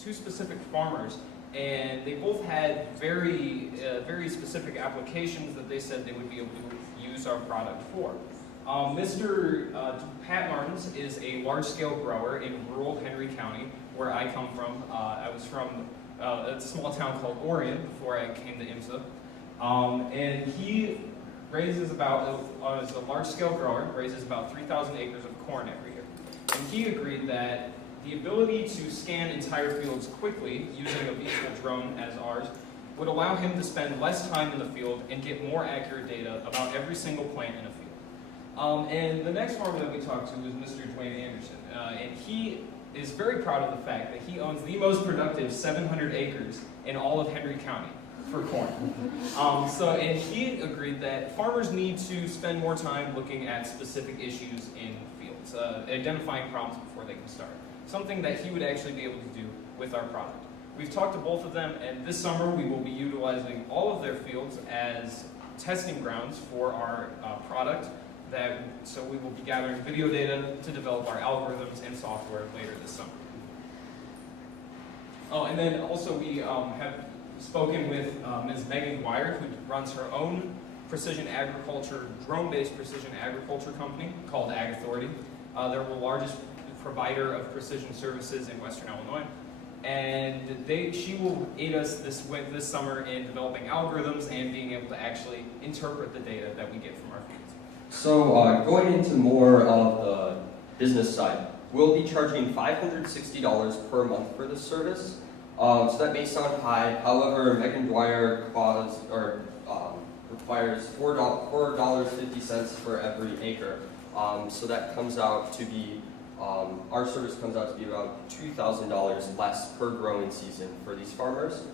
two specific farmers, and they both had very specific applications that they said they would be able to use our product for. Mr. Pat Martins is a large-scale grower in rural Henry County, where I come from. I was from a small town called Orion before I came to IMSA. And he raises about, as a large-scale grower, raises about 3,000 acres of corn every year. And he agreed that the ability to scan entire fields quickly using a visual drone as ours would allow him to spend less time in the field and get more accurate data about every single plant in a field. And the next farmer that we talked to was Mr. Dwayne Anderson. And he is very proud of the fact that he owns the most productive 700 acres in all of Henry County for corn. And he agreed that farmers need to spend more time looking at specific issues in fields, identifying problems before they can start. Something that he would actually be able to do with our product. We've talked to both of them, and this summer we will be utilizing all of their fields as testing grounds for our product. So we will be gathering video data to develop our algorithms and software later this summer. Oh, and then also we have spoken with Ms. Megan Dwyer, who runs her own precision agriculture, drone-based precision agriculture company called Ag Authority. They're the largest provider of precision services in Western Illinois. And she will aid us this summer in developing algorithms and being able to actually interpret the data that we get from our fields. So going into more of the business side, we'll be charging $560 per month for this service. So that may sound high. However, Megan Dwyer requires $4.50 for every acre. So that comes out to be, our service comes out to be about $2,000 less per growing season for these farmers.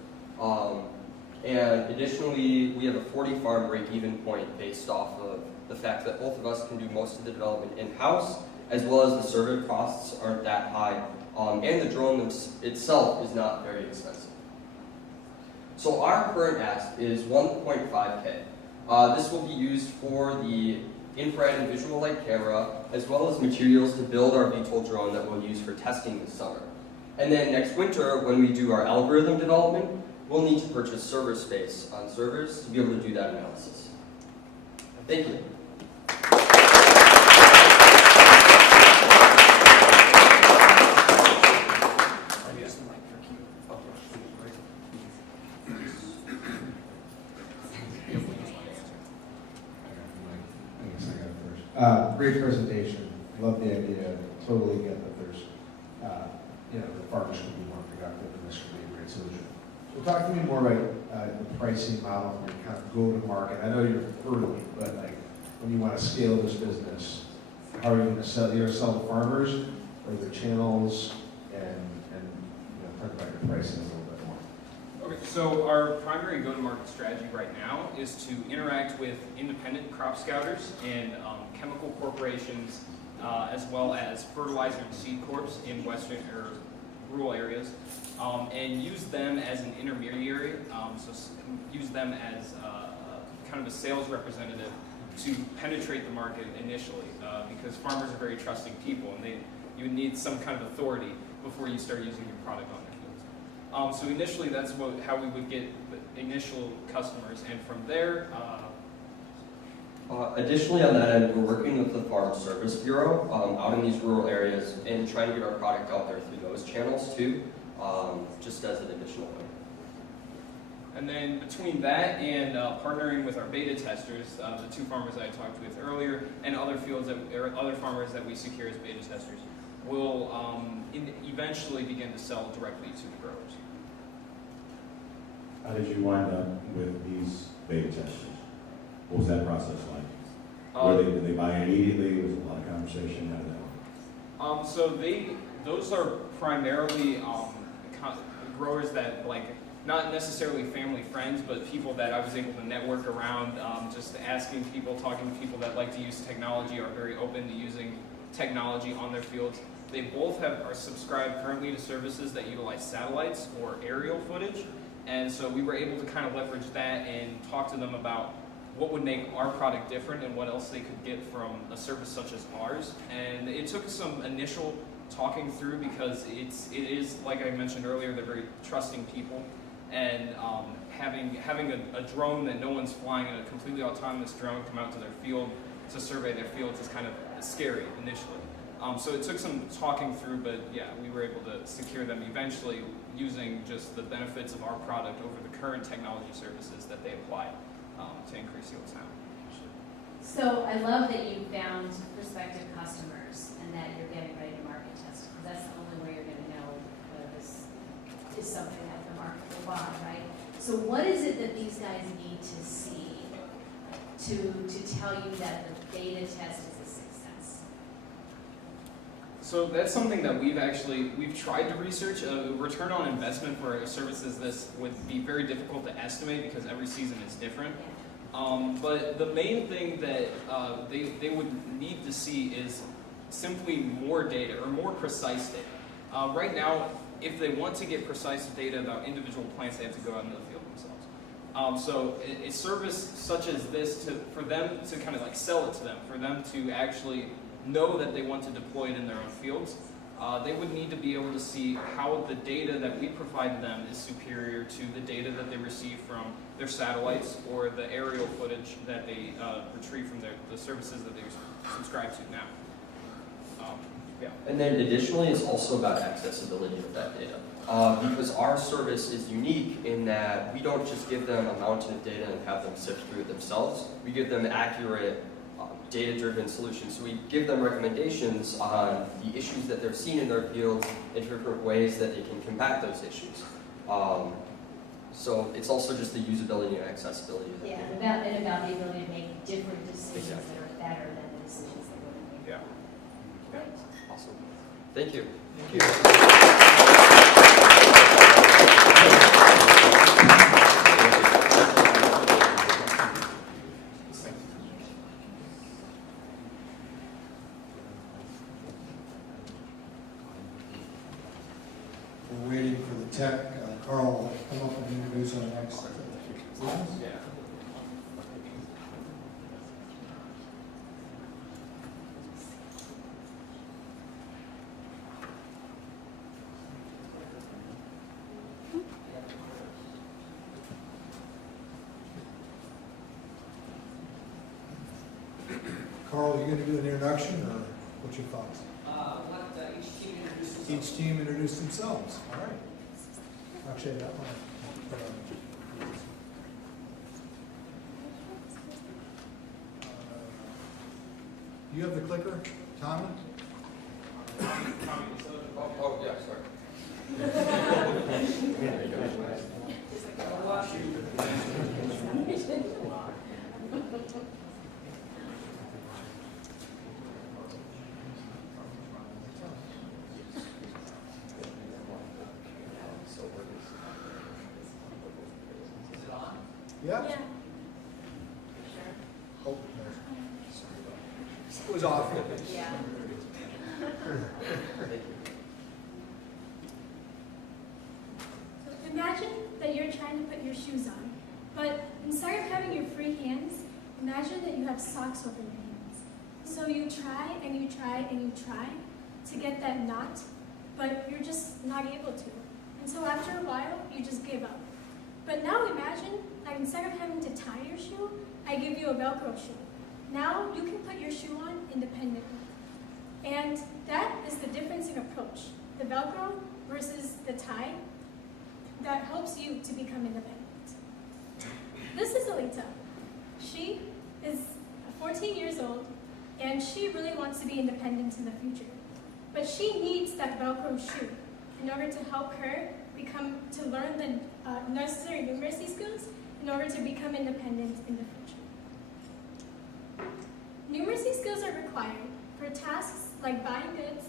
And additionally, we have a 40-farm break-even point based off of the fact that both of us can do most of the development in-house, as well as the survey costs aren't that high, and the drone itself is not very expensive. So our current ask is $1.5K. This will be used for the infrared and visual light camera, as well as materials to build our VTOL drone that we'll use for testing this summer. And then next winter, when we do our algorithm development, we'll need to purchase server space on servers to be able to do that analysis. Thank you. Great presentation. Love the idea. Totally get that there's, the farmers can be more productive, and this could be a great solution. So talk to me more about the pricing model when you kind of go to market. I know you're early, but when you want to scale this business, how are you going to sell? You're going to sell to farmers, or the channels, and talk about your pricing a little bit more. Okay, so our primary go-to-market strategy right now is to interact with independent crop scouters and chemical corporations, as well as fertilizer and seed corps in western or rural areas, and use them as an intermediary. Use them as kind of a sales representative to penetrate the market initially, because farmers are very trusting people, and you need some kind of authority before you start using your product on their fields. So initially, that's how we would get the initial customers, and from there. Additionally, on that end, we're working with the Farm Service Bureau out in these rural areas and trying to get our product out there through those channels too, just as an additional way. And then between that and partnering with our beta testers, the two farmers I talked with earlier, and other other farmers that we secure as beta testers, we'll eventually begin to sell directly to the growers. How did you wind up with these beta testers? What was that process like? Did they buy immediately? Was there a lot of conversation? How did that work? So those are primarily growers that not necessarily family friends, but people that I was able to network around, just asking people, talking to people that like to use technology, are very open to using technology on their fields. They both are subscribed currently to services that utilize satellites or aerial footage, and so we were able to kind of leverage that and talk to them about what would make our product different and what else they could get from a service such as ours. And it took some initial talking through, because it is, like I mentioned earlier, they're very trusting people, and having a drone that no one's flying, a completely autonomous drone, come out to their field to survey their fields is kind of scary initially. So it took some talking through, but yeah, we were able to secure them eventually using just the benefits of our product over the current technology services that they apply to increase yield time. So I love that you found prospective customers and that you're getting ready to market test, because that's the only way you're going to know whether this is something that the market will buy, right? So what is it that these guys need to see to tell you that the beta test is a success? So that's something that we've tried to research. Return on investment for a service as this would be very difficult to estimate because every season is different. But the main thing that they would need to see is simply more data, or more precise data. Right now, if they want to get precise data about individual plants, they have to go out into the field themselves. So a service such as this, for them to kind of like sell it to them, for them to actually know that they want to deploy it in their own fields, they would need to be able to see how the data that we provide them is superior to the data that they receive from their satellites or the aerial footage that they retrieve from the services that they subscribe to now. Yeah. And then additionally, it's also about accessibility of that data. Because our service is unique in that we don't just give them a mountain of data and have them sift through it themselves. We give them accurate, data-driven solutions. So we give them recommendations on the issues that they're seeing in their fields and different ways that they can combat those issues. So it's also just the usability and accessibility of the Yeah, data. and about the ability to make different decisions Exactly. that are better than the decisions they would have made. Yeah. Great. Awesome. Thank you. We're waiting for the tech. Carl will come up and introduce our next. Yeah. Carl, you going to do an introduction, or what's your thoughts? Let each team introduce themselves. Each team introduce themselves. All right. Actually, that one. Do you have the clicker, Tommy? Oh, yeah, sorry. I'll watch you. Is it on? Yeah? Oh, no. It was off. Yeah. So imagine that you're trying to put your shoes on, but instead of having your free hands, imagine that you have socks over your hands. So you try and you try and you try to get that knot, but you're just not able to. And so after a while, you just give up. But now imagine that instead of having to tie your shoe, I give you a Velcro shoe. Now you can put your shoe on independently. And that is the difference in approach. The Velcro versus the tie that helps you to become independent. This is Alita. She is 14 years old and she really wants to be independent in the future. But she needs that Velcro shoe in order to help her to learn the necessary numeracy skills in order to become independent in the future. Numeracy skills are required for tasks like buying goods,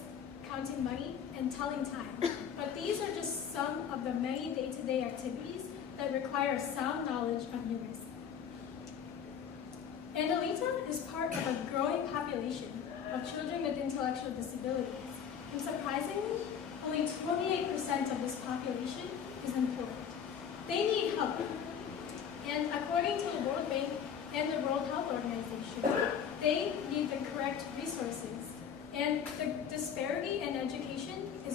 counting money, and telling time. But these are just some of the many day-to-day activities that require sound knowledge of numeracy. And Alita is part of a growing population of children with intellectual disabilities. And surprisingly, only 28% of this population is employed. They need help. And according to the World Bank and the World Health Organization, they need the correct resources. And the disparity in education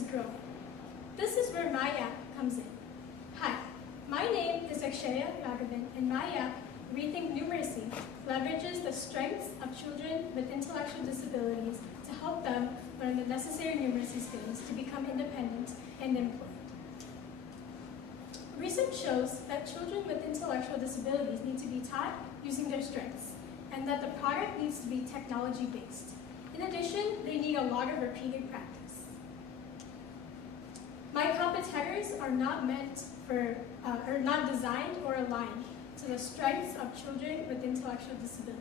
is growing. This is where my app comes in. Hi, my name is Akshaya Raghavan, and my app, Rethink Numeracy, leverages the strengths of children with intellectual disabilities to help them learn the necessary numeracy skills to become independent and employed. Research shows that children with intellectual disabilities need to be taught using their strengths, and that the product needs to be technology-based. In addition, they need a lot of repeated practice. My competitors are not not designed or aligned to the strengths of children with intellectual disabilities.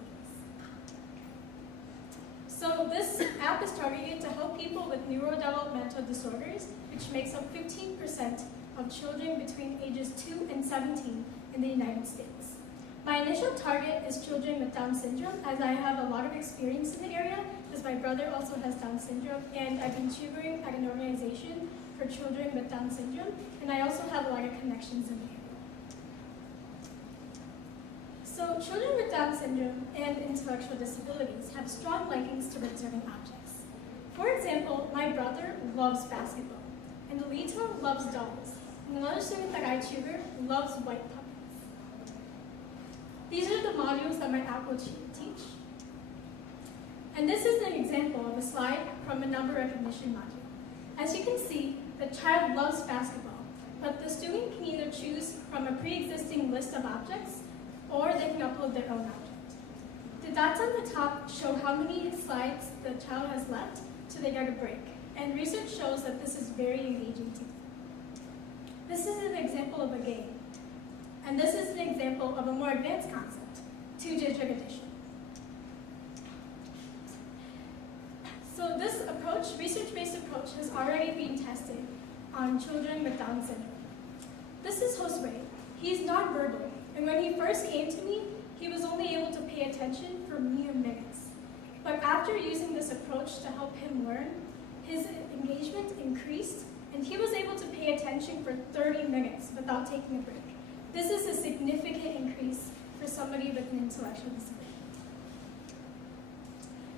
So this app is targeted to help people with neurodevelopmental disorders, which makes up 15% of children between ages 2 and 17 in the United States. My initial target is children with Down syndrome, as I have a lot of experience in the area, as my brother also has Down syndrome, and I've been tutoring at an organization for children with Down syndrome, and I also have a lot of connections in the area. So children with Down syndrome and intellectual disabilities have strong likings to observing objects. For example, my brother loves basketball, and Alita loves dolls, and another student that I tutor loves white puppets. These are the modules that my app will teach. And this is an example of a slide from a number recognition module. As you can see, the child loves basketball, but the student can either choose from a pre-existing list of objects, or they can upload their own object. The dots on the top show how many slides the child has left till they get a break, and research shows that this is very engaging to them. This is an example of a game, and this is an example of a more advanced concept, two-digit addition. So this approach, research-based approach, has already been tested on children with Down syndrome. This is Josue. He's nonverbal, and when he first came to me, he was only able to pay attention for mere minutes. But after using this approach to help him learn, his engagement increased, and he was able to pay attention for 30 minutes without taking a break. This is a significant increase for somebody with an intellectual disability.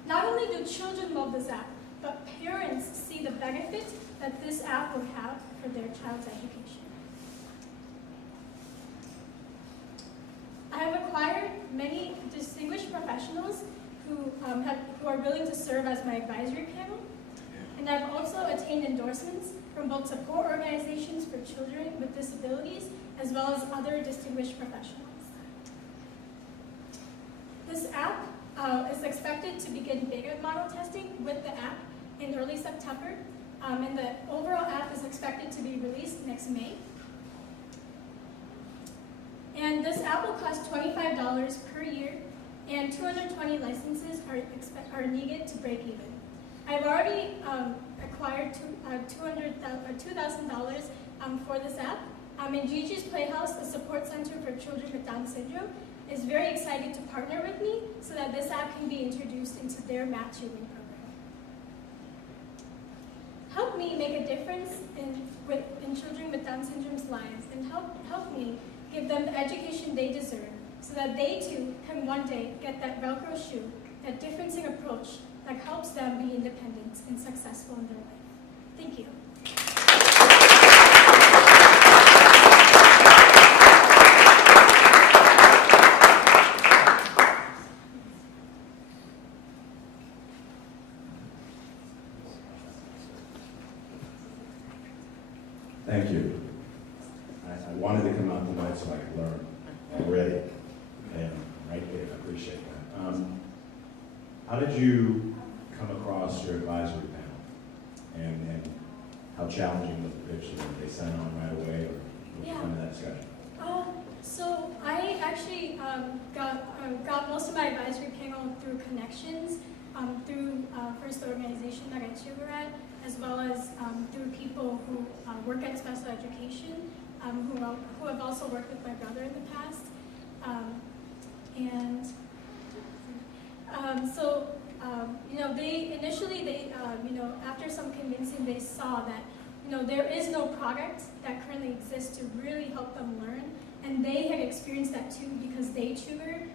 Not only do children love this app, but parents see the benefit that this app will have for their child's education. I have acquired many distinguished professionals who are willing to serve as my advisory panel, and I've also attained endorsements from both support organizations for children with disabilities as well as other distinguished professionals. This app is expected to begin beta model testing with the app in early September, and the overall app is expected to be released next May. And this app will cost $25 per year, and 220 licenses are needed to break even. I've already acquired $2,000 for this app, and Gigi's Playhouse, the support center for children with Down syndrome, is very excited to partner with me so that this app can be introduced into their math tutoring program. Help me make a difference in children with Down syndrome's lives, and help me give them the education they deserve so that they too can one day get that Velcro shoe, that differencing approach that helps them be independent and successful in their life. Thank you. Thank you. I wanted to come out tonight so I could learn already. And right there, I appreciate that. How did you come across your advisory panel? And how challenging was the pitch? Did they sign on right away, or what was kind of that discussion? So I actually got most of my advisory panel through connections, through first the organization that I tutor at, as well as through people who work at special education, who have also worked with my brother in the past. They initially, after some convincing, they saw that, there is no product that currently exists to really help them learn, and they had experienced that too because they tutor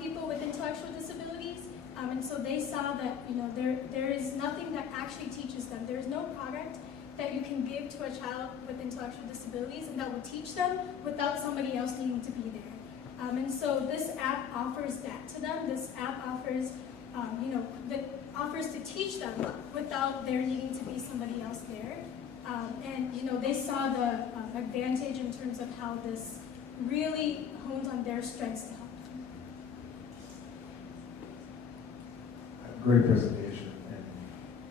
people with intellectual disabilities, and so they saw that, there is nothing that actually teaches them. There is no product that you can give to a child with intellectual disabilities and that will teach them without somebody else needing to be there. And so this app offers that to them. This app offers, that offers to teach them without there needing to be somebody else there. And they saw the advantage in terms of how this really hones on their strengths to help them. Great presentation, and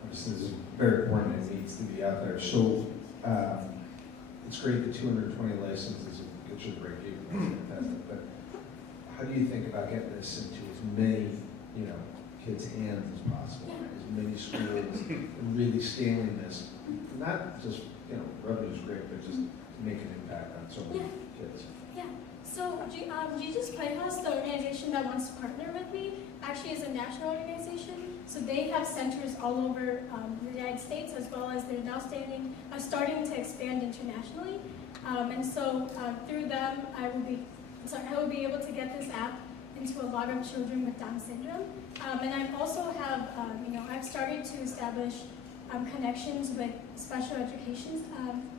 obviously this is very important. It needs to be out there. So it's great that 220 licenses gets you break even. That's fantastic. But how do you think about getting this into as many kids' hands as possible, as many schools, and really scaling this? Not just revenue is great, but just to make an impact on so many kids. Yeah. So Jesus Playhouse, the organization that wants to partner with me, actually is a national organization. So they have centers all over the United States, as well as they're now starting to expand internationally. And so through them, I will be able to get this app into a lot of children with Down syndrome. And I also have, I've started to establish connections with special education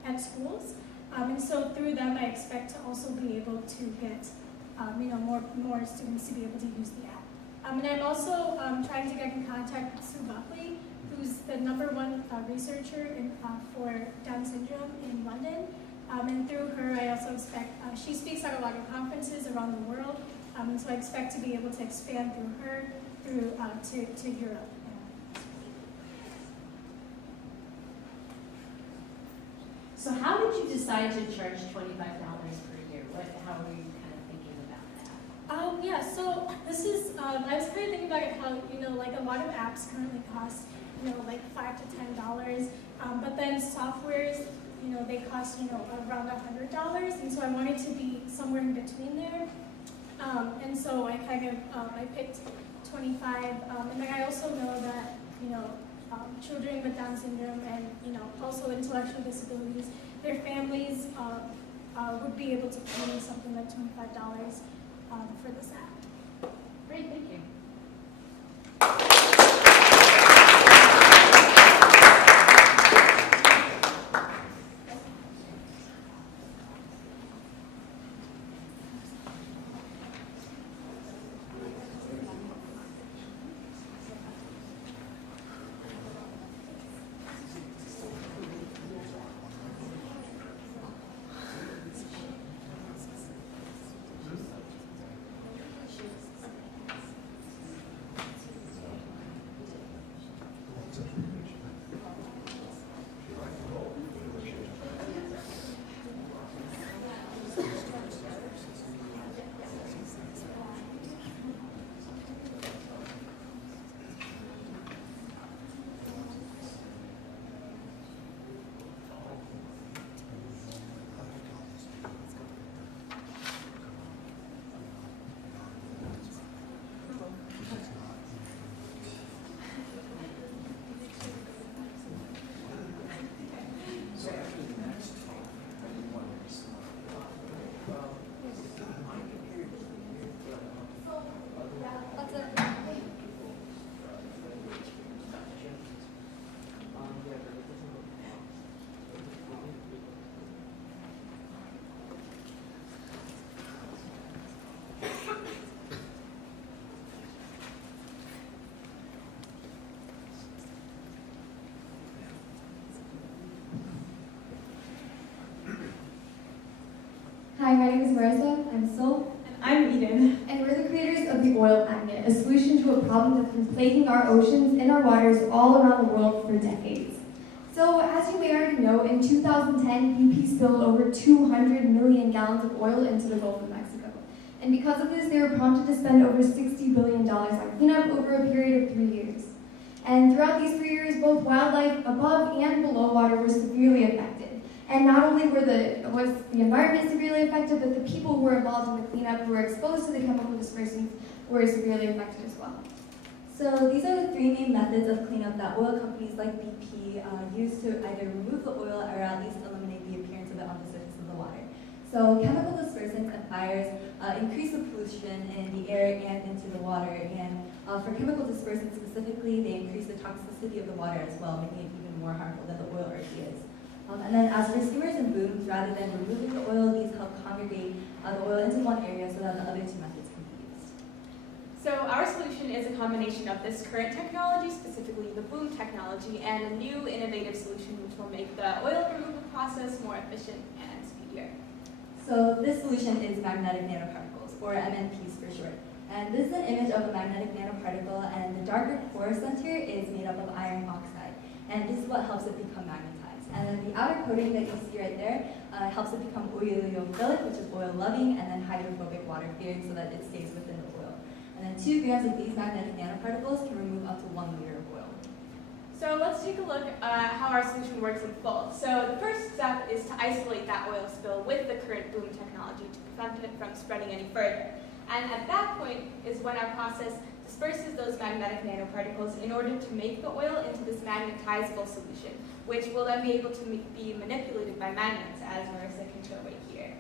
at schools. And so through them, I expect to also be able to get, more students to be able to use the app. And I'm also trying to get in contact with Sue Buckley, who's the #1 researcher for Down syndrome in London. And through her, I also expect, she speaks at a lot of conferences around the world. And so I expect to be able to expand through her to Europe. So how did you decide to charge $25 per year? How were you kind of thinking about that? So this is, I was kind of thinking about it how, like a lot of apps currently cost, like $5 to $10. But then softwares, they cost, around $100. And so I wanted to be somewhere in between there. And so I kind of, I picked 25. And then I also know that, children with Down syndrome and, also intellectual disabilities, their families would be able to pay something like $25 for this app. Great, thank you. Hi, my name is Marissa. I'm Sil. And I'm Eden. And we're the creators of the oil magnet, a solution to a problem that's been plaguing our oceans and our waters all around the world for decades. So, as you may already know, in 2010, BP spilled over 200 million gallons of oil into the Gulf of Mexico. And because of this, they were prompted to spend over $60 billion on cleanup over a period of 3 years. And throughout these 3 years, both wildlife above and below water were severely affected. And not only was the environment severely affected, but the people who were involved in the cleanup who were exposed to the chemical dispersants were severely affected as well. So these are the 3 main methods of cleanup that oil companies like BP use to either remove the oil or at least eliminate the appearance of it on the surface of the water. So chemical dispersants and fires increase the pollution in the air and into the water. And for chemical dispersants specifically, they increase the toxicity of the water as well, making it even more harmful than the oil already is. And then as for skimmers and booms, rather than removing the oil, these help congregate the oil into one area so that the other two methods can be used. So our solution is a combination of this current technology, specifically the boom technology, and a new innovative solution which will make the oil removal process more efficient and speedier. So this solution is magnetic nanoparticles, or MNPs for short. And this is an image of a magnetic nanoparticle, and the darker core center is made up of iron oxide. And this is what helps it become magnetized. And then the outer coating that you see right there helps it become oleophilic, which is oil-loving, and then hydrophobic, water-fearing, so that it stays within the oil. And then 2 grams of these magnetic nanoparticles can remove up to 1 liter of oil. So let's take a look at how our solution works in full. So the first step is to isolate that oil spill with the current boom technology to prevent it from spreading any further. And at that point is when our process disperses those magnetic nanoparticles in order to make the oil into this magnetizable solution, which will then be able to be manipulated by magnets, as Marissa can show right here.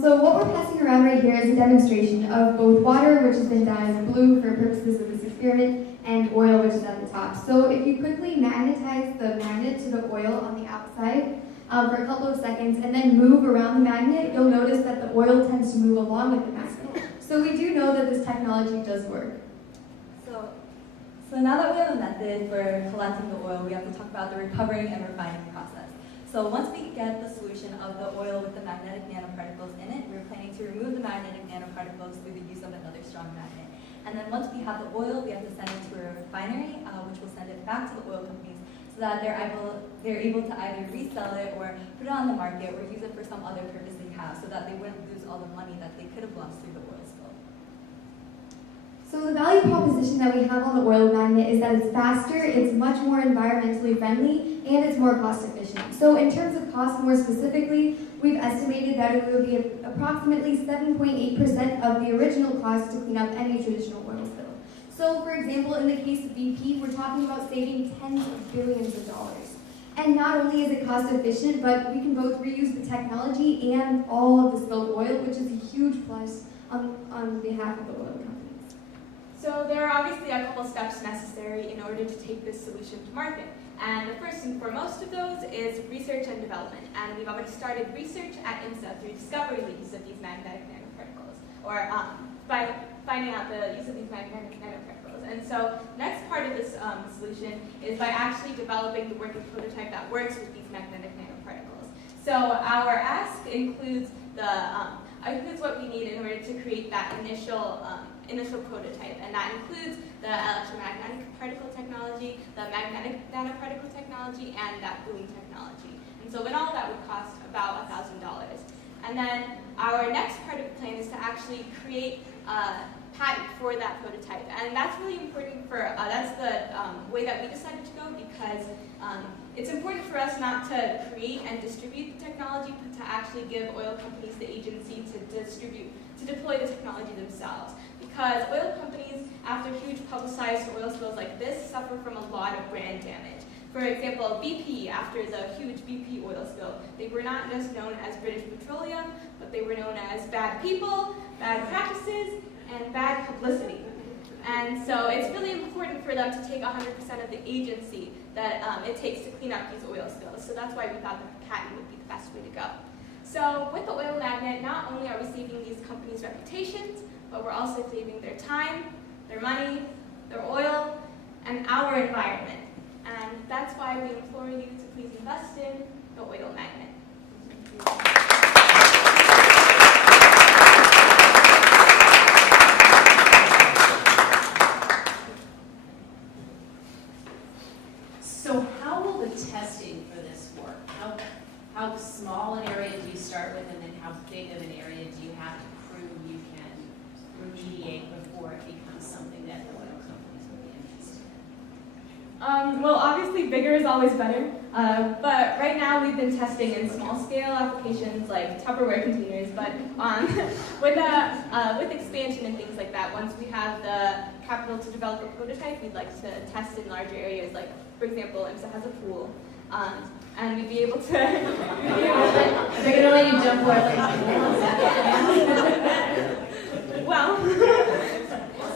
So what we're passing around right here is a demonstration of both water, which has been dyed blue for purposes of this experiment, and oil, which is at the top. So if you quickly magnetize the magnet to the oil on the outside for a couple of seconds and then move around the magnet, you'll notice that the oil tends to move along with the magnet. So we do know that this technology does work. So now that we have a method for collecting the oil, we have to talk about the recovering and refining process. So once we get the solution of the oil with the magnetic nanoparticles in it, we're planning to remove the magnetic nanoparticles through the use of another strong magnet. And then once we have the oil, we have to send it to a refinery, which will send it back to the oil companies so that they're able to either resell it or put it on the market or use it for some other purpose they have so that they wouldn't lose all the money that they could have lost through the oil spill. So the value proposition that we have on the oil magnet is that it's faster, it's much more environmentally friendly, and it's more cost efficient. So in terms of cost, more specifically, we've estimated that it will be approximately 7.8% of the original cost to clean up any traditional oil spill. So for example, in the case of BP, we're talking about saving tens of billions of dollars. And not only is it cost efficient, but we can both reuse the technology and all of the spilled oil, which is a huge plus on behalf of the oil companies. So there are obviously a couple steps necessary in order to take this solution to market. And the first and foremost of those is research and development. And we've already started research at IMSA through discovering the use of these magnetic nanoparticles, or by finding out the use of these magnetic nanoparticles. And so the next part of this solution is by actually developing the working prototype that works with these magnetic nanoparticles. So our ask includes what we need in order to create that initial prototype, and that includes the electromagnetic particle technology, the magnetic nanoparticle technology, and that boom technology. And so in all, that would cost about $1,000. And then our next part of the plan is to actually create a patent for that prototype, and that's really important for that's the way that we decided to go, because it's important for us not to create and distribute the technology, but to actually give oil companies the agency to deploy the technology themselves. Because oil companies, after huge publicized oil spills like this, suffer from a lot of brand damage. For example, BP, after the huge BP oil spill, they were not just known as British Petroleum, but they were known as bad people, bad practices, and bad publicity. And so it's really important for them to take 100% of the agency that it takes to clean up these oil spills. So that's why we thought that the patent would be the best way to go. So with the oil magnet, not only are we saving these companies' reputations, but we're also saving their time, their money, their oil, and our environment. And that's why we implore you to please invest in the oil magnet. So how will the testing for this work? How small an area do you start with, and then how big of an area do you have to prove you can remediate before it becomes something that the oil companies would be interested in? Well, obviously bigger is always better, but right now we've been testing in small-scale applications like Tupperware containers, but with expansion and things like that, once we have the capital to develop a prototype, we'd like to test in larger areas, like, for example, IMSA has a pool, and we'd be able to... They're going to let you jump over. Well,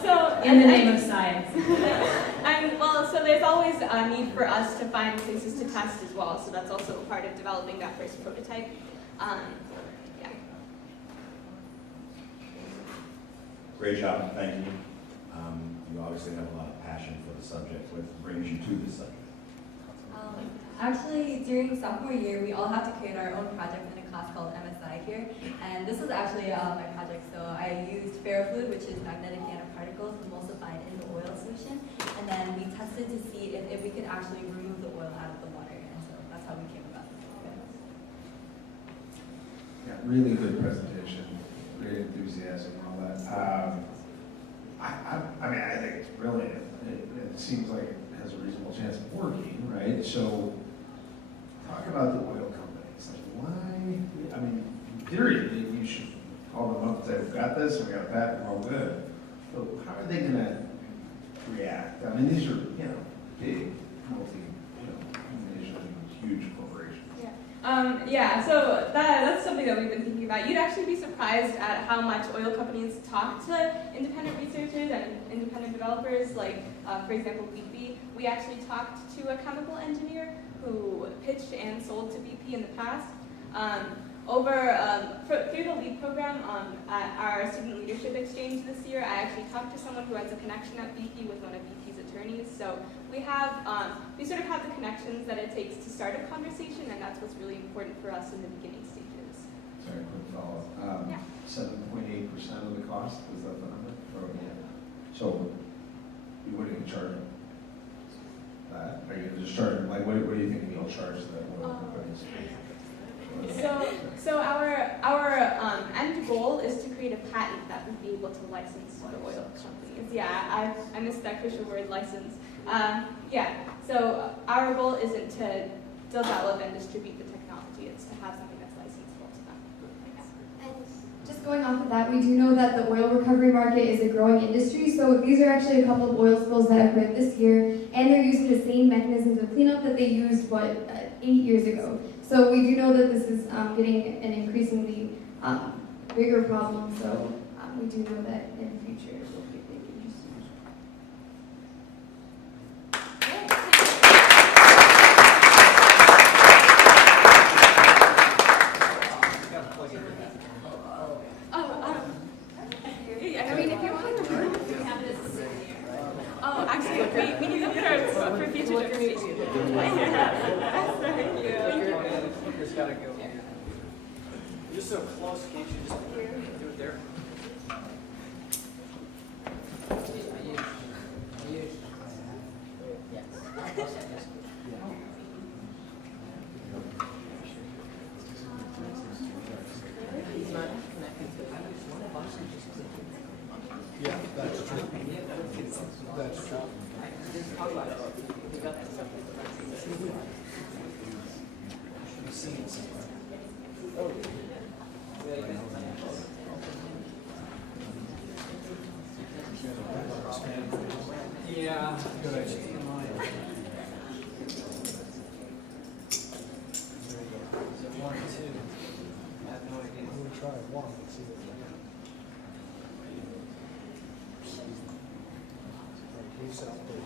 so In the name of science. And well, so there's always a need for us to find places to test as well. So that's also a part of developing that first prototype. Yeah. Great job, thank you. You obviously have a lot of passion for the subject. What brings you to this subject? Actually, during sophomore year, we all have to create our own project in a class called MSI here. And this was actually my project. So I used ferrofluid, which is magnetic nanoparticles emulsified in the oil solution. And then we tested to see if we could actually remove the oil out of the water. And so that's how we came about this. Yeah, really good presentation, great enthusiasm and all that. I mean, I think it's brilliant. It seems like it has a reasonable chance of working, right? So, talk about the oil companies. Like, why? I mean, in theory, you should call them up and say, "We've got this, and we got a patent, we're all good." But how are they going to react? I mean, these are big, huge corporations. Yeah, so that's something that we've been thinking about. You'd actually be surprised at how much oil companies talk to independent researchers and independent developers. Like, for example, BP. We actually talked to a chemical engineer who pitched and sold to BP in the past. Through the LEAD program at our student leadership exchange this year, I actually talked to someone who has a connection at BP with one of BP's attorneys. So we sort of have the connections that it takes to start a conversation, and that's what's really important for us in the beginning stages. Sorry, quick follow-up. 7.8% of the cost, is that the number? So, you wouldn't even charge them that? Are you going to just charge them, like, what do you think you'll charge that oil companies? So our end goal is to create a patent that would be able to license to the oil companies. Yeah, I missed that crucial word, license. So our goal isn't to develop and distribute the technology, it's to have something that's licensable to them. And just going off of that, we do know that the oil recovery market is a growing industry, so these are actually a couple of oil spills that occurred this year, and they're using the same mechanisms of cleanup that they used, 8 years ago. So we do know that this is getting an increasingly bigger problem, so we do know that in the future it will be a big issue. Actually, we need to get ours for future generation. Thank you. Just gotta go here. You're so close, can't you just do it there? Yeah, that's true. That's true. Yeah. Good idea. One, two. I have no idea. I'm gonna try one and see what we get. He's out there.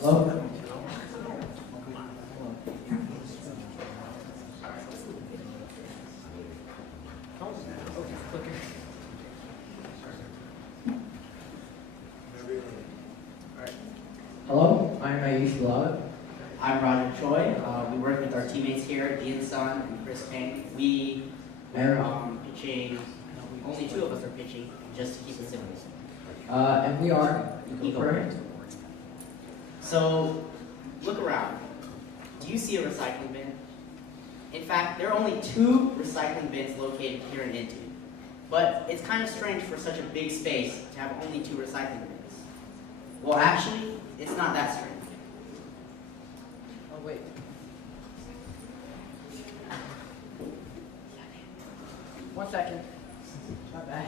Hello? you love. I'm Roger Choi. We work with our teammates here, Ian Sun and Chris Peng. We're pitching, only 2 of us are pitching, just to keep it simple. And we are Eco-Print. So, look around. Do you see a recycling bin? In fact, there are only 2 recycling bins located here in Intu. But it's kind of strange for such a big space to have only 2 recycling bins. Well, actually, it's not that strange. Oh wait. One second. Not bad.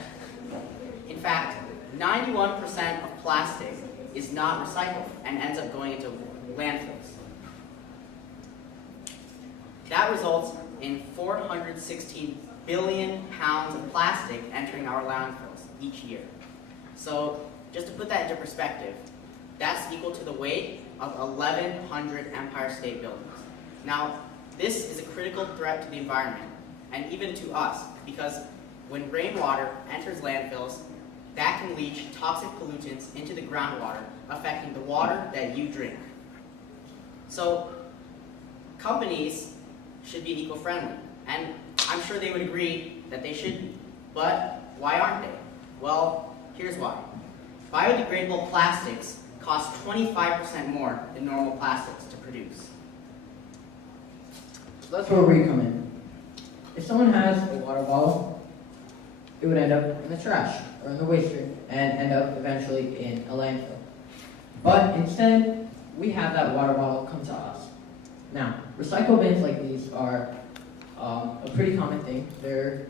In fact, 91% of plastic is not recycled and ends up going into landfills. That results in 416 billion pounds of plastic entering our landfills each year. So, just to put that into perspective, that's equal to the weight of 1,100 Empire State Buildings. Now, this is a critical threat to the environment, and even to us, because when rainwater enters landfills, that can leach toxic pollutants into the groundwater, affecting the water that you drink. So, companies should be eco-friendly, and I'm sure they would agree that they should be. But why aren't they? Well, here's why. Biodegradable plastics cost 25% more than normal plastics to produce. So that's where we come in. If someone has a water bottle, it would end up in the trash or in the waste stream and end up eventually in a landfill. But instead, we have that water bottle come to us. Now, recycle bins like these are a pretty common thing. They're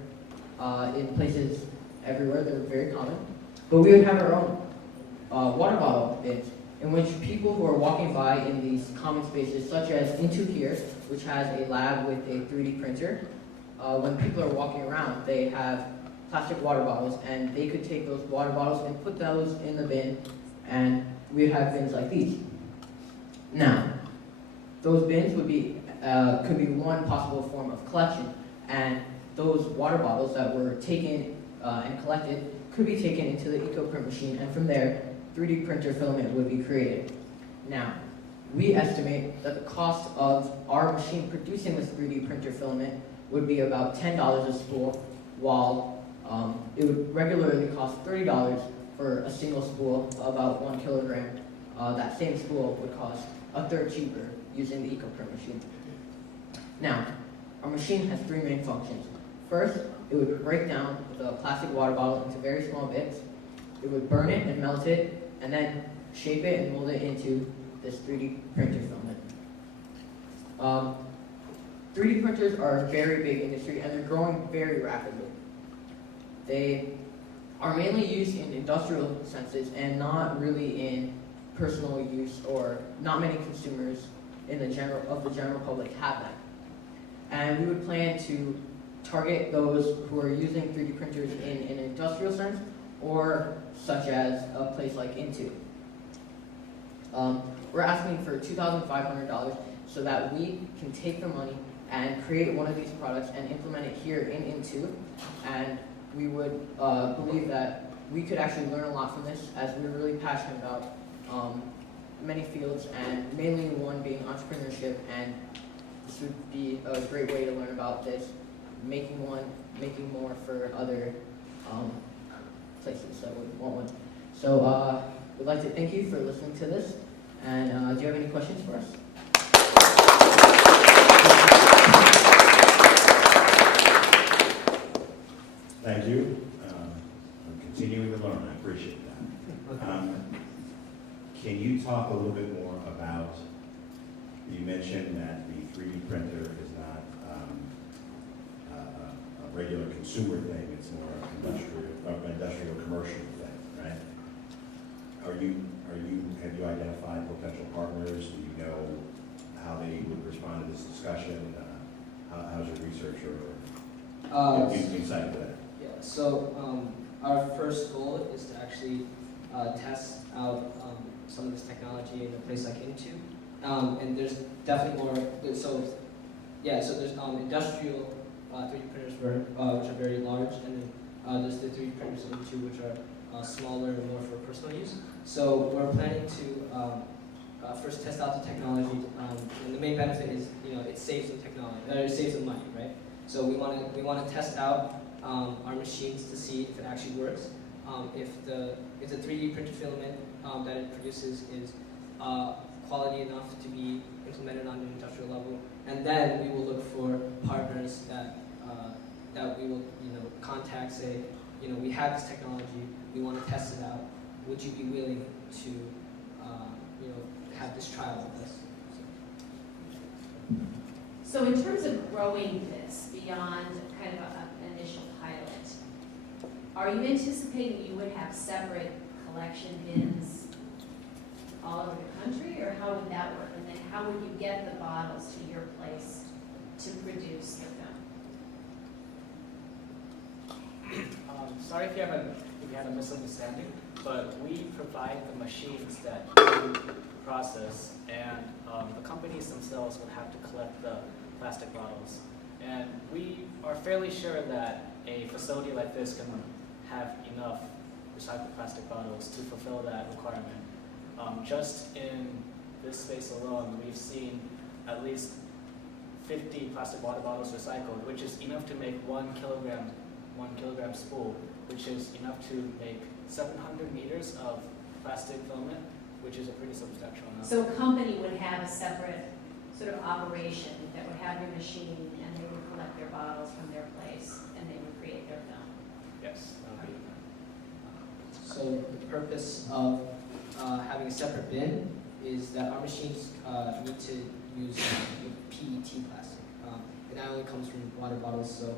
in places everywhere. They're very common. But we would have our own water bottle bins in which people who are walking by in these common spaces, such as Intu here, which has a lab with a 3D printer, when people are walking around, they have plastic water bottles, and they could take those water bottles and put those in the bin, and we would have bins like these. Now, those bins would be could be one possible form of collection, and those water bottles that were taken and collected could be taken into the Eco-Print machine, and from there, 3D printer filament would be created. Now, we estimate that the cost of our machine producing this 3D printer filament would be about $10 a spool, while it would regularly cost $30 for a single spool, about 1 kilogram. That same spool would cost a third cheaper using the Eco-Print machine. Now, our machine has 3 main functions. First, it would break down the plastic water bottle into very small bits. It would burn it and melt it, and then shape it and mold it into this 3D printer filament. 3D printers are a very big industry, and they're growing very rapidly. They are mainly used in industrial senses and not really in personal use, or not many consumers in the general public have them. And we would plan to target those who are using 3D printers in an industrial sense, or such as a place like Intu. We're asking for $2,500 so that we can take the money and create one of these products and implement it here in Intu. And we would believe that we could actually learn a lot from this, as we're really passionate about many fields, and mainly one being entrepreneurship, and this would be a great way to learn about this, making more for other places that would want one. So we'd like to thank you for listening to this, and do you have any questions for us? Thank you. I'm continuing to learn. I appreciate that. Can you talk a little bit more about, you mentioned that the 3D printer is not a regular consumer thing, it's more industrial commercial thing, right? Have you identified potential partners? Do you know how they would respond to this discussion? How's your research or insight into that? Yeah, so our first goal is to actually test out some of this technology in a place like Intu. And there's definitely more, there's industrial 3D printers which are very large, and then there's the 3D printers in Intu which are smaller and more for personal use. So we're planning to first test out the technology, and the main benefit is, it saves them technology, it saves them money, right? So we want to test out our machines to see if it actually works. If the 3D printed filament that it produces is quality enough to be implemented on an industrial level, and then we will look for partners that we will contact, say, we have this technology, we want to test it out. Would you be willing to have this trial with us? So in terms of growing this beyond kind of an initial pilot, are you anticipating you would have separate collection bins all over the country, or how would that work? And then how would you get the bottles to your place to produce the film? Sorry if you had a misunderstanding, but we provide the machines that do the process, and the companies themselves would have to collect the plastic bottles. And we are fairly sure that a facility like this can have enough recycled plastic bottles to fulfill that requirement. Just in this space alone, we've seen at least 50 plastic water bottles recycled, which is enough to make 1 kilogram spool, which is enough to make 700 meters of plastic filament, which is a pretty substantial amount. So a company would have a separate sort of operation that would have your machine, and they would collect their bottles from their place, and they would create their film. Yes, that would be. So the purpose of having a separate bin is that our machines need to use PET plastic. It not only comes from water bottles, so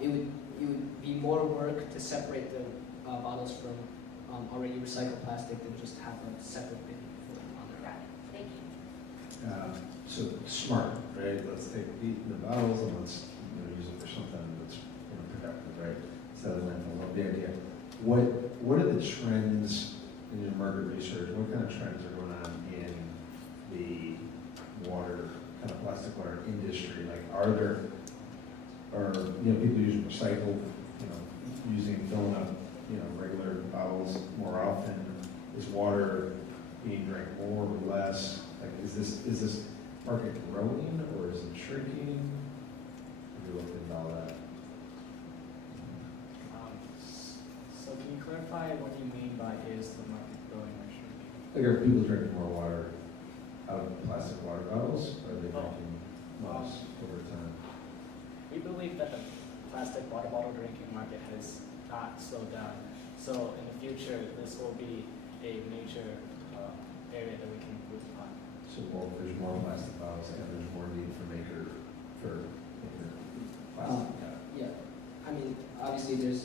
it would be more work to separate the bottles from already recycled plastic than just have a separate bin for them on their own. Thank you. So smart, right? Let's take the bottles and let's use it for something that's productive, right? Instead of landfill. Love the idea. What are the trends in your market research? What kind of trends are going on in the water, kind of plastic water industry? Like, are people using recycled, filling up, regular bottles more often? Is water being drank more or less? Like, is this market growing or is it shrinking? Have you looked into all that? So can you clarify what you mean by is the market growing or shrinking? Like, are people drinking more water out of plastic water bottles? Or are they drinking less over time? We believe that the plastic water bottle drinking market has not slowed down. So in the future, this will be a major area that we can improve upon. So there's more plastic bottles and there's more need for maker plastic. Yeah, I mean, obviously there's,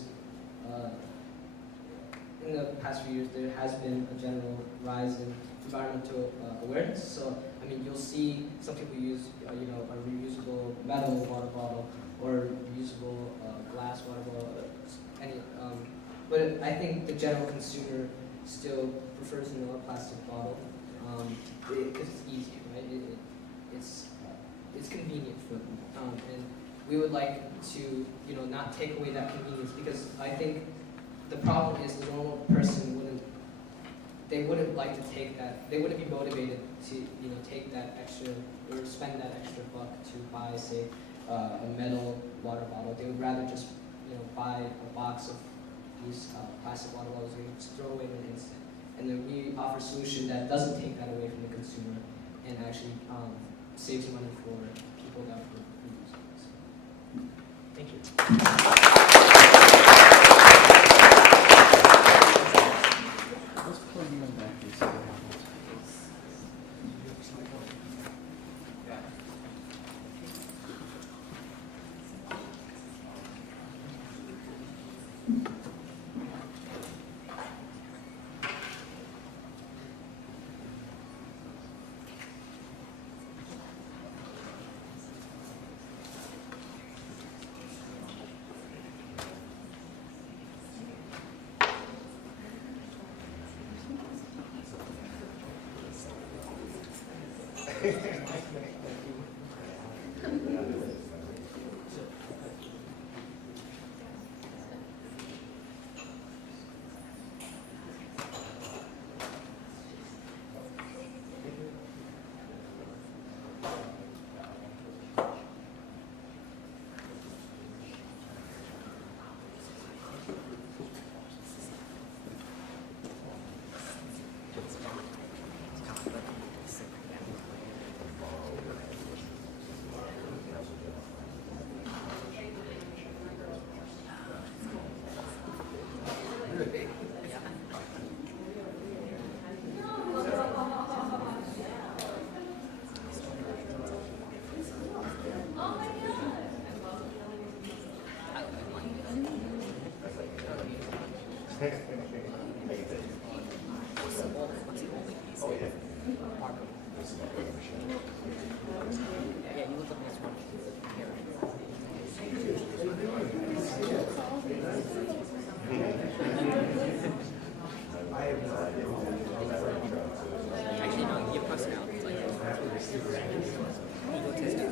in the past few years, there has been a general rise in environmental awareness. So, I mean, you'll see some people use, a reusable metal water bottle or reusable glass water bottle, but I think the general consumer still prefers a plastic bottle because it's easy, right? It's convenient for them, and we would like to, not take away that convenience, because I think the problem is the normal person wouldn't like to take that. They wouldn't be motivated to, take that extra or spend that extra buck to buy, say, a metal water bottle. They would rather just, buy a box of these plastic water bottles and just throw away in an instant. And then we offer a solution that doesn't take that away from the consumer and actually saves money for people that would use it. Thank you. Actually, no, you press it out. It's like, you go test it.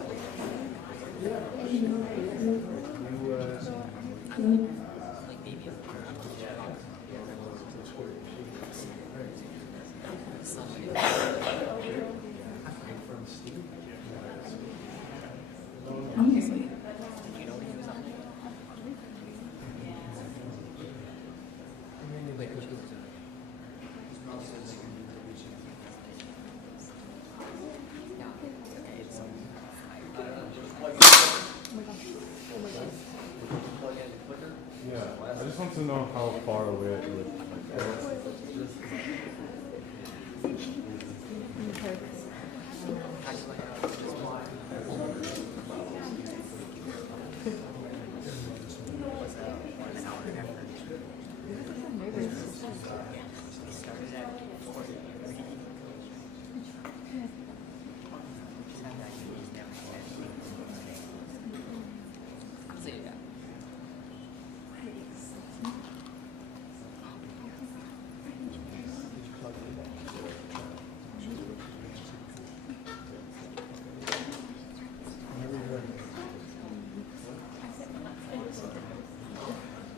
Like baby. Obviously. You know he was on. Wait, which was it? Yeah, I just want to know how far away it is.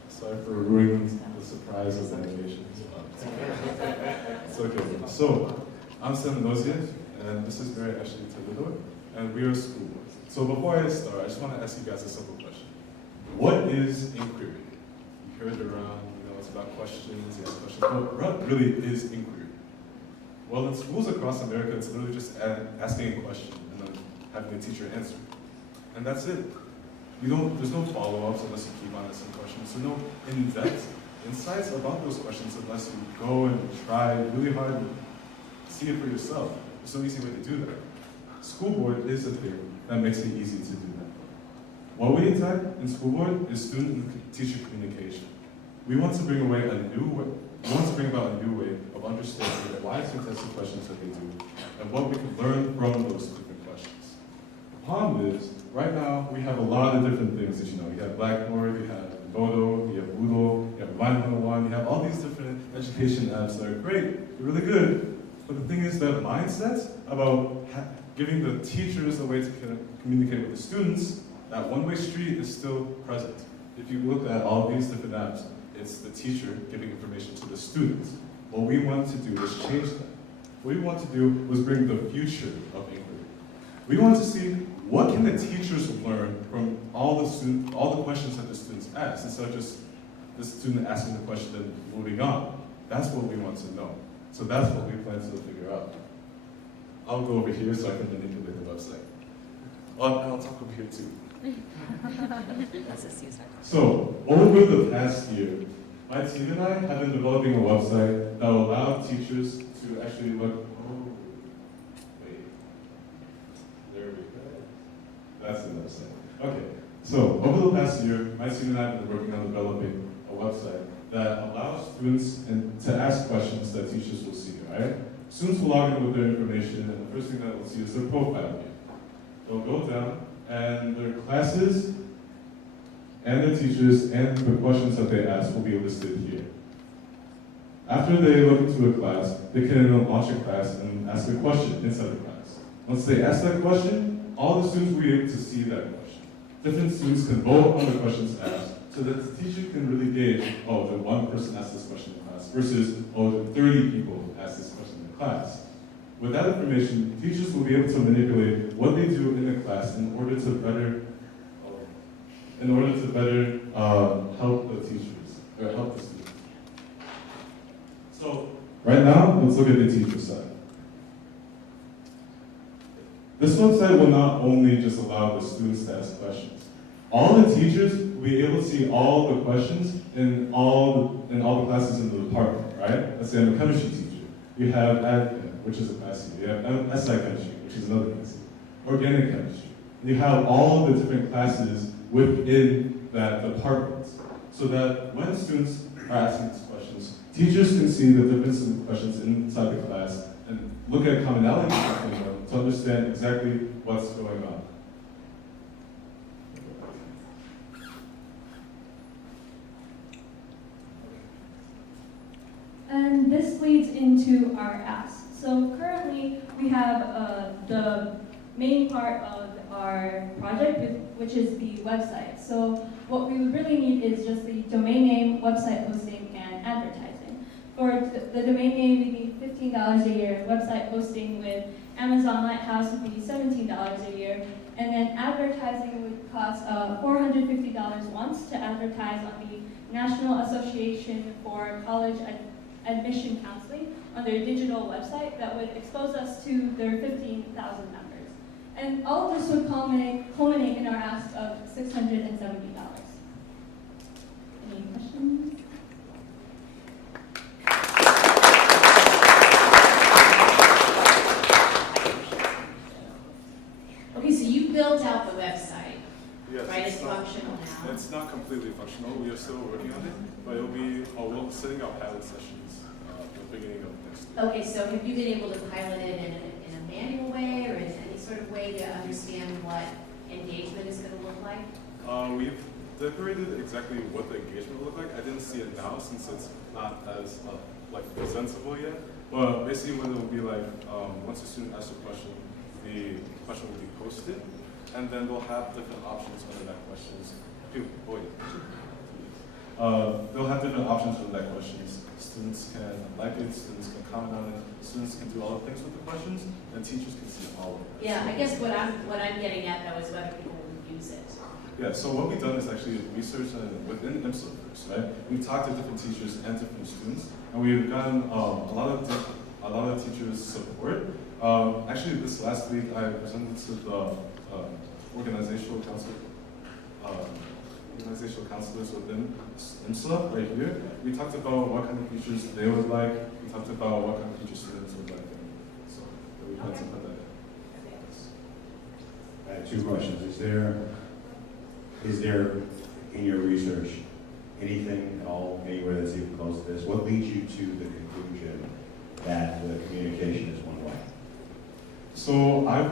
Sorry for ruining the surprise of animations. It's okay. So, I'm Sam Nozian, and this is Mary Ashley Toledo, and we are school boards. So before I start, I just want to ask you guys a simple question. What is inquiry? You heard it around, it's about questions, you ask questions, but what really is inquiry? Well, in schools across America, it's literally just asking a question and then having a teacher answer. And that's it. There's no follow-ups unless you keep on asking questions. So no in-depth insights about those questions unless you go and try really hard and see it for yourself. There's no easy way to do that. School board is a thing that makes it easy to do that. What we attack in school board is student and teacher communication. We want to bring about a new way of understanding why students ask the questions that they do and what we can learn from those different questions. The problem is, right now, we have a lot of different things that you know. You have Blackboard, you have Modo, you have Moodle, you have Mind 101, you have all these different education apps that are great, they're really good. But the thing is that mindset about giving the teachers a way to communicate with the students, that one-way street is still present. If you look at all these different apps, it's the teacher giving information to the students. What we want to do is change that. What we want to do was bring the future of inquiry. We want to see what can the teachers learn from all the questions that the students ask, instead of just the student asking the question and moving on. That's what we want to know. So that's what we plan to figure out. I'll go over here so I can manipulate the website. I'll talk over here too. So, over the past year, my team and I have been developing a website that will allow teachers to actually look. Oh, wait. There we go. That's the website. Okay. So, over the past year, my team and I have been working on developing a website that allows students to ask questions that teachers will see, right? Students will log in with their information, and the first thing that they'll see is their profile here. They'll go down, and their classes and their teachers and the questions that they ask will be listed here. After they look into a class, they can launch a class and ask a question inside the class. Once they ask that question, all the students will be able to see that question. Different students can vote on the questions asked so that the teacher can really gauge, oh, the one person asked this question in class versus, oh, the 30 people asked this question in class. With that information, teachers will be able to manipulate what they do in the class in order to better help the teachers, or help the students. So, right now, let's look at the teacher side. This website will not only just allow the students to ask questions. All the teachers will be able to see all the questions in all the classes in the department, right? Let's say I'm a chemistry teacher. You have admin, which is a class here. You have SI chemistry, which is another class here. Organic chemistry. And you have all the different classes within that department. So that when students are asking these questions, teachers can see the difference in questions inside the class and look at commonalities between them to understand exactly what's going on. And this leads into our asks. So currently we have the main part of our project, which is the website. So what we would really need is just the domain name, website hosting, and advertising. For the domain name, we need $15 a year. Website hosting with Amazon Lighthouse would be $17 a year. And then advertising would cost $450 once to advertise on the National Association for College Admission Counseling on their digital website that would expose us to their 15,000 members. And all of this would culminate in our ask of $670. Any questions? Okay, so you built out the website, Yes, right? It's functional now. It's not completely functional. We are still working on it, but it'll be we're setting up pilot sessions at the beginning of next year. Okay, so have you been able to pilot it in a manual way or in any sort of way to understand what engagement is going to look like? We've decorated exactly what the engagement will look like. I didn't see it now since it's not as like presentable yet. But basically, what it will be like, once a student asks a question, the question will be posted, and then they'll have different options under that questions. They'll have different options under that questions. Students can like it, students can comment on it, students can do all the things with the questions, and teachers can see all of it. Yeah, I guess what I'm getting at though is whether people will use it. Yeah, so what we've done is actually research within IMSA first, right? We've talked to different teachers and different students, and we've gotten a lot of teachers' support. Actually, this last week I presented to the organizational counselors within IMSA right here. We talked about what kind of features they would like. We talked about what kind of features students would like. So we had to put that in. I have two questions. Is there in your research anything at all, anywhere that's even close to this? What leads you to the conclusion that the communication is one way? So I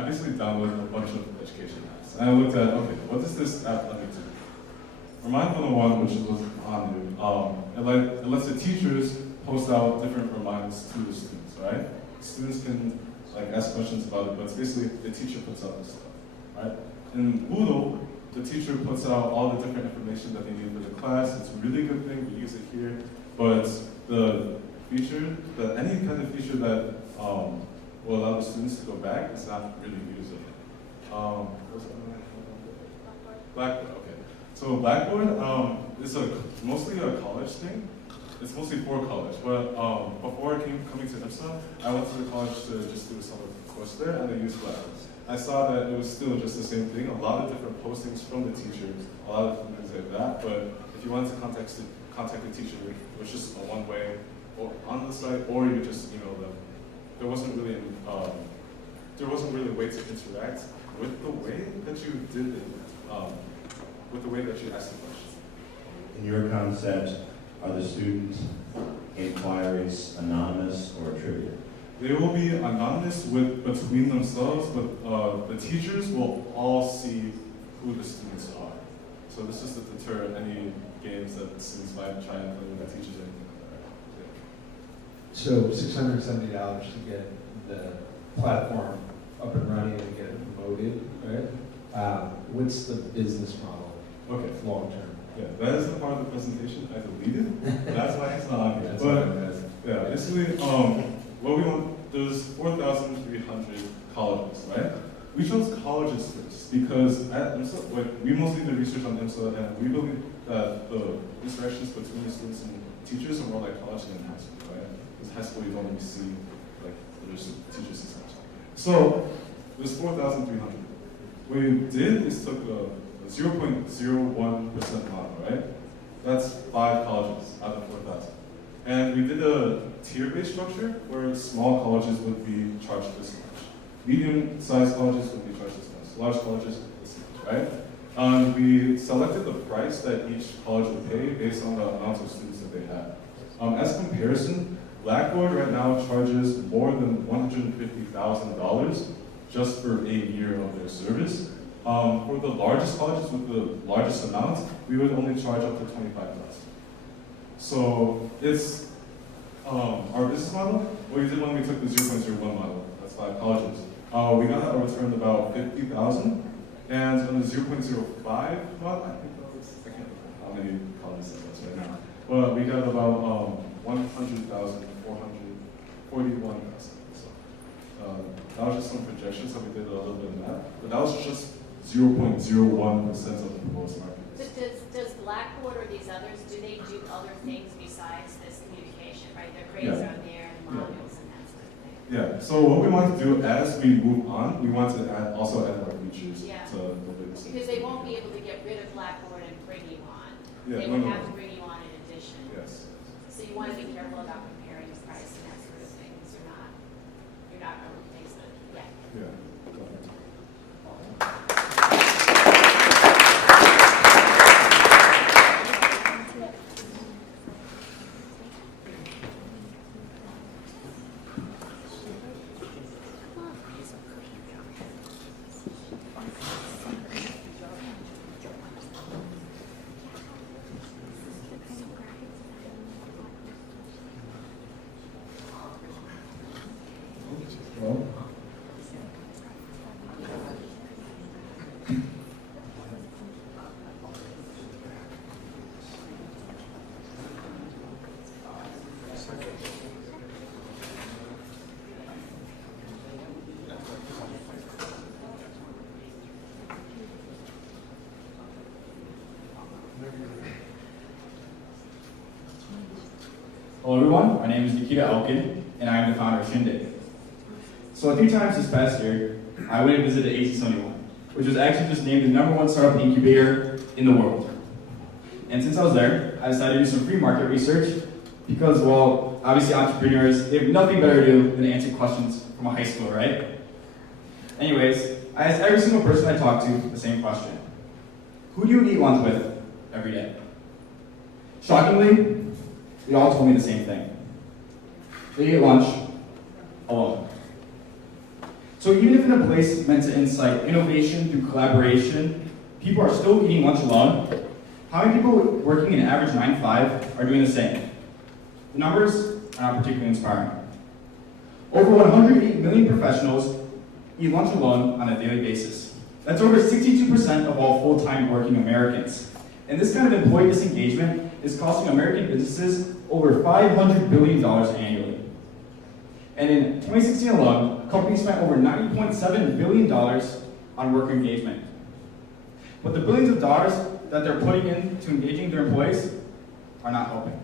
basically downloaded a bunch of education apps. And I looked at, okay, what does this app let me do? Remind 101, which was on here, it lets the teachers post out different reminders to the students, right? Students can ask questions about it, but it's basically the teacher puts out this stuff, right? In Moodle, the teacher puts out all the different information that they need for the class. It's a really good thing, we use it here, but the feature, any kind of feature that will allow the students to go back is not really used. Blackboard, okay. So Blackboard is mostly a college thing. It's mostly for college, but before coming to IMSA, I went to the college to just do a summer course there, and I used Blackboard. I saw that it was still just the same thing, a lot of different postings from the teacher, a lot of different things like that, but if you wanted to contact the teacher, it was just a one-way, or on the site, or you just email them. There wasn't really a way to interact with the way that you did it, with the way that you asked the question. In your concept, are the students' inquiries anonymous or attributed? They will be anonymous between themselves, but the teachers will all see who the students are. So this is to deter any games that students might try and play with the teachers or anything like that. So $670 to get the platform up and running and get it promoted, right? What's the business model? Okay, long term. Yeah, that is the part of the presentation I deleted. That's why it's not on here. That's But what it is. yeah, basically, what we want, there's 4,300 colleges, right? We chose colleges first because at IMSA, we mostly do research on IMSA, and we believe that the interactions between the students and teachers are more like college than high school, right? Because high school you don't really see there's teachers and such. So there's 4,300. What we did is took a 0.01% model, right? That's 5 colleges out of 4,000. And we did a tier-based structure where small colleges would be charged this much. Medium-sized colleges would be charged this much. Large colleges, this much, right? We selected the price that each college would pay based on the amount of students that they had. As comparison, Blackboard right now charges more than $150,000 just for a year of their service. For the largest colleges with the largest amount, we would only charge up to $25,000. So it's our business model. What we did when we took the 0.01 model, that's 5 colleges. We got a return about $50,000, and on the 0.05 model, I think that was, I can't remember how many colleges that was right now, but we got about 100,441,000. So that was just some projections that we did a little bit of math, but that was just 0.01% of the proposed market. Does Blackboard or these others, do they do other things besides this communication, right? Their grades are there, and modules and that sort of thing. Yeah, so what we want to do as we move on, we want to also add more features to the business. Because they won't be able to get rid of Blackboard and bring you on. Yeah, They would have to bring you on in addition. Yes. So you want to be careful about comparing the price and that sort of thing, because you're not going to replace it yet. Yeah. Hello everyone, my name is Nikita Elkin, and I am the founder of Shindig. So a few times this past year, I went and visited AC71, which was actually just named the #1 startup incubator in the world. And since I was there, I decided to do some free market research because, well, obviously entrepreneurs, they have nothing better to do than answer questions from a high school, right? Anyways, I asked every single person I talked to the same question. Who do you eat lunch with every day? Shockingly, they all told me the same thing. They eat lunch alone. So even if in a place meant to incite innovation through collaboration, people are still eating lunch alone, how many people working an average 9 to 5 are doing the same? The numbers are not particularly inspiring. Over 108 million professionals eat lunch alone on a daily basis. That's over 62% of all full-time working Americans. And this kind of employee disengagement is costing American businesses over $500 billion annually. And in 2016 alone, companies spent over $90.7 billion on worker engagement. But the billions of dollars that they're putting into engaging their employees are not helping.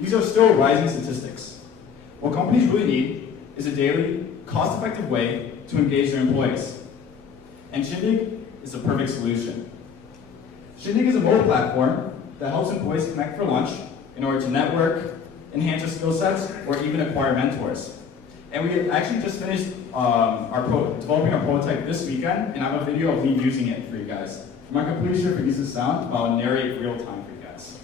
These are still rising statistics. What companies really need is a daily, cost-effective way to engage their employees. And Shindig is the perfect solution. Shindig is a mobile platform that helps employees connect for lunch in order to network, enhance their skill sets, or even acquire mentors. And we actually just finished developing our prototype this weekend, and I have a video of me using it for you guys. I'm not completely sure if it uses sound, but I'll narrate real time for you guys.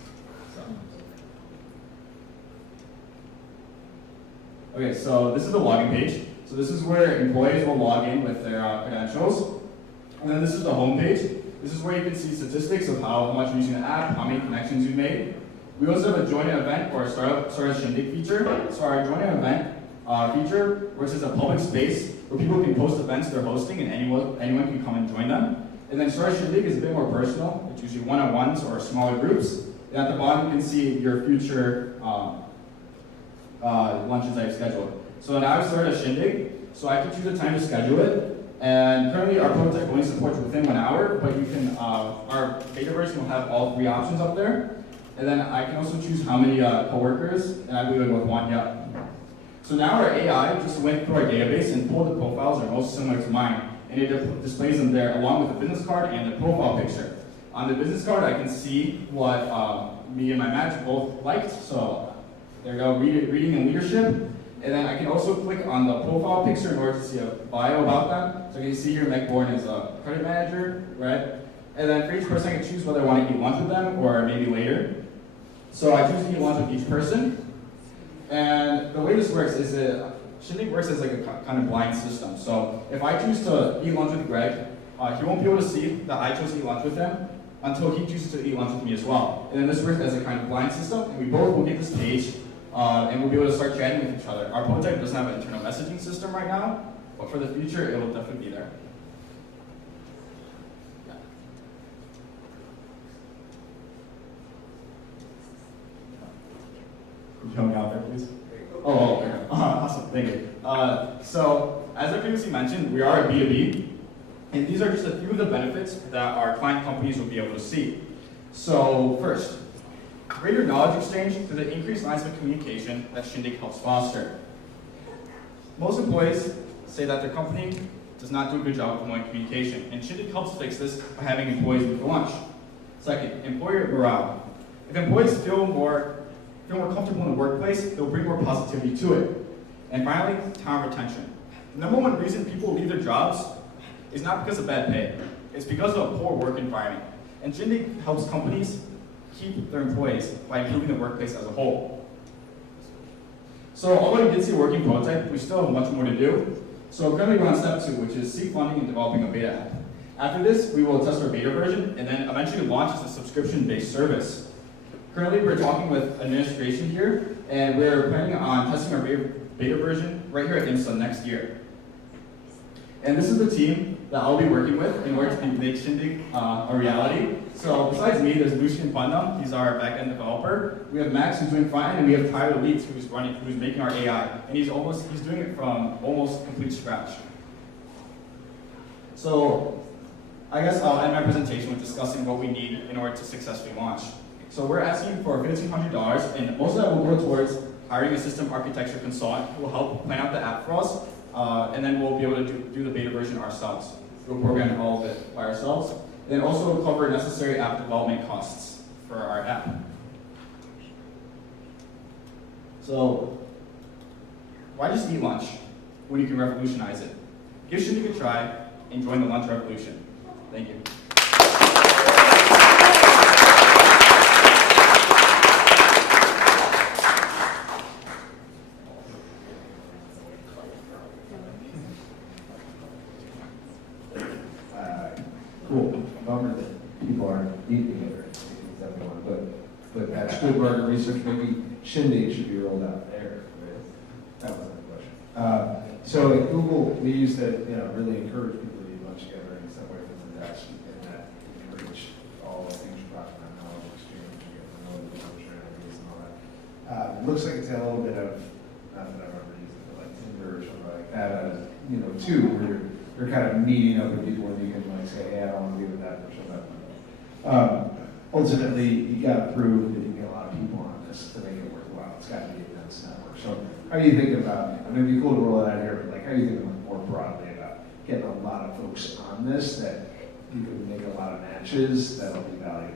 Okay, so this is the login page. So this is where employees will log in with their credentials. And then this is the home page. This is where you can see statistics of how much you're using the app, how many connections you've made. We also have a join an event or a start a Shindig feature. So our join an event feature, which is a public space where people can post events they're hosting and anyone can come and join them. And then start a Shindig is a bit more personal. It's usually one-on-ones or smaller groups. And at the bottom you can see your future lunches that I've scheduled. So now I've started a Shindig, so I can choose a time to schedule it. And currently our prototype only supports within 1 hour, but you can, our beta version will have all 3 options up there. And then I can also choose how many coworkers, and I believe I would want, So now our AI just went through our database and pulled the profiles that are most similar to mine, and it displays them there along with the business card and the profile picture. On the business card, I can see what me and my manager both liked, so there you go, reading and leadership. And then I can also click on the profile picture in order to see a bio about them. So you can see here Meg Bourne is a credit manager, right? And then for each person, I can choose whether I want to eat lunch with them or maybe later. So I choose to eat lunch with each person. And the way this works is that Shindig works as like a kind of blind system. So if I choose to eat lunch with Greg, he won't be able to see that I chose to eat lunch with him until he chooses to eat lunch with me as well. And then this works as a kind of blind system, and we both will get this page, and we'll be able to start chatting with each other. Our prototype doesn't have an internal messaging system right now, but for the future, it will definitely be there. Can you help me out there, please? Oh, okay. Awesome, thank you. So, as I previously mentioned, we are a B2B, and these are just a few of the benefits that our client companies will be able to see. So, first, greater knowledge exchange through the increased lines of communication that Shindig helps foster. Most employees say that their company does not do a good job of promoting communication, and Shindig helps fix this by having employees meet for lunch. Second, employer morale. If employees feel more comfortable in the workplace, they'll bring more positivity to it. And finally, talent retention. The number one reason people leave their jobs is not because of bad pay. It's because of a poor work environment. And Shindig helps companies keep their employees by improving the workplace as a whole. So although you did see a working prototype, we still have much more to do. So currently we're on step 2, which is seek funding and developing a beta app. After this, we will test our beta version and then eventually launch as a subscription-based service. Currently, we're talking with administration here, and we're planning on testing our beta version right here at IMSA next year. And this is the team that I'll be working with in order to make Shindig a reality. So besides me, there's Lucian Putnam, he's our back-end developer. We have Max, who's doing front-end, and we have Tyler Leeds, who's making our AI. And he's doing it from almost complete scratch. So I guess I'll end my presentation with discussing what we need in order to successfully launch. So we're asking for $1,500, and most of that will go towards hiring a system architecture consultant who will help plan out the app for us, and then we'll be able to do the beta version ourselves. We'll program all of it by ourselves, and also cover necessary app development costs for our app. So why just eat lunch when you can revolutionize it? Give Shindig a try and join the lunch revolution. Thank you. Cool. Bummer that people aren't eating it, everyone. But at good market research, maybe Shindig should be rolled out there. Right? That wasn't the question. So at Google, we used to really encourage people to eat lunch together and step away from the desk, and that encouraged all the things you're talking about, knowledge exchange, getting to know the culture and ideas and all that. It looks like it's a little bit of, not that I've ever used it, but like Tinder or something like that, too, where you're kind of meeting up with people and you can like say, hey, I don't want to be with that person. Ultimately, you got to prove that you get a lot of people on this to make it worthwhile. It's got to be a dense network. So how do you think about, I mean, it'd be cool to roll it out here, but like how do you think more broadly about getting a lot of folks on this that you can make a lot of matches that'll be valuable?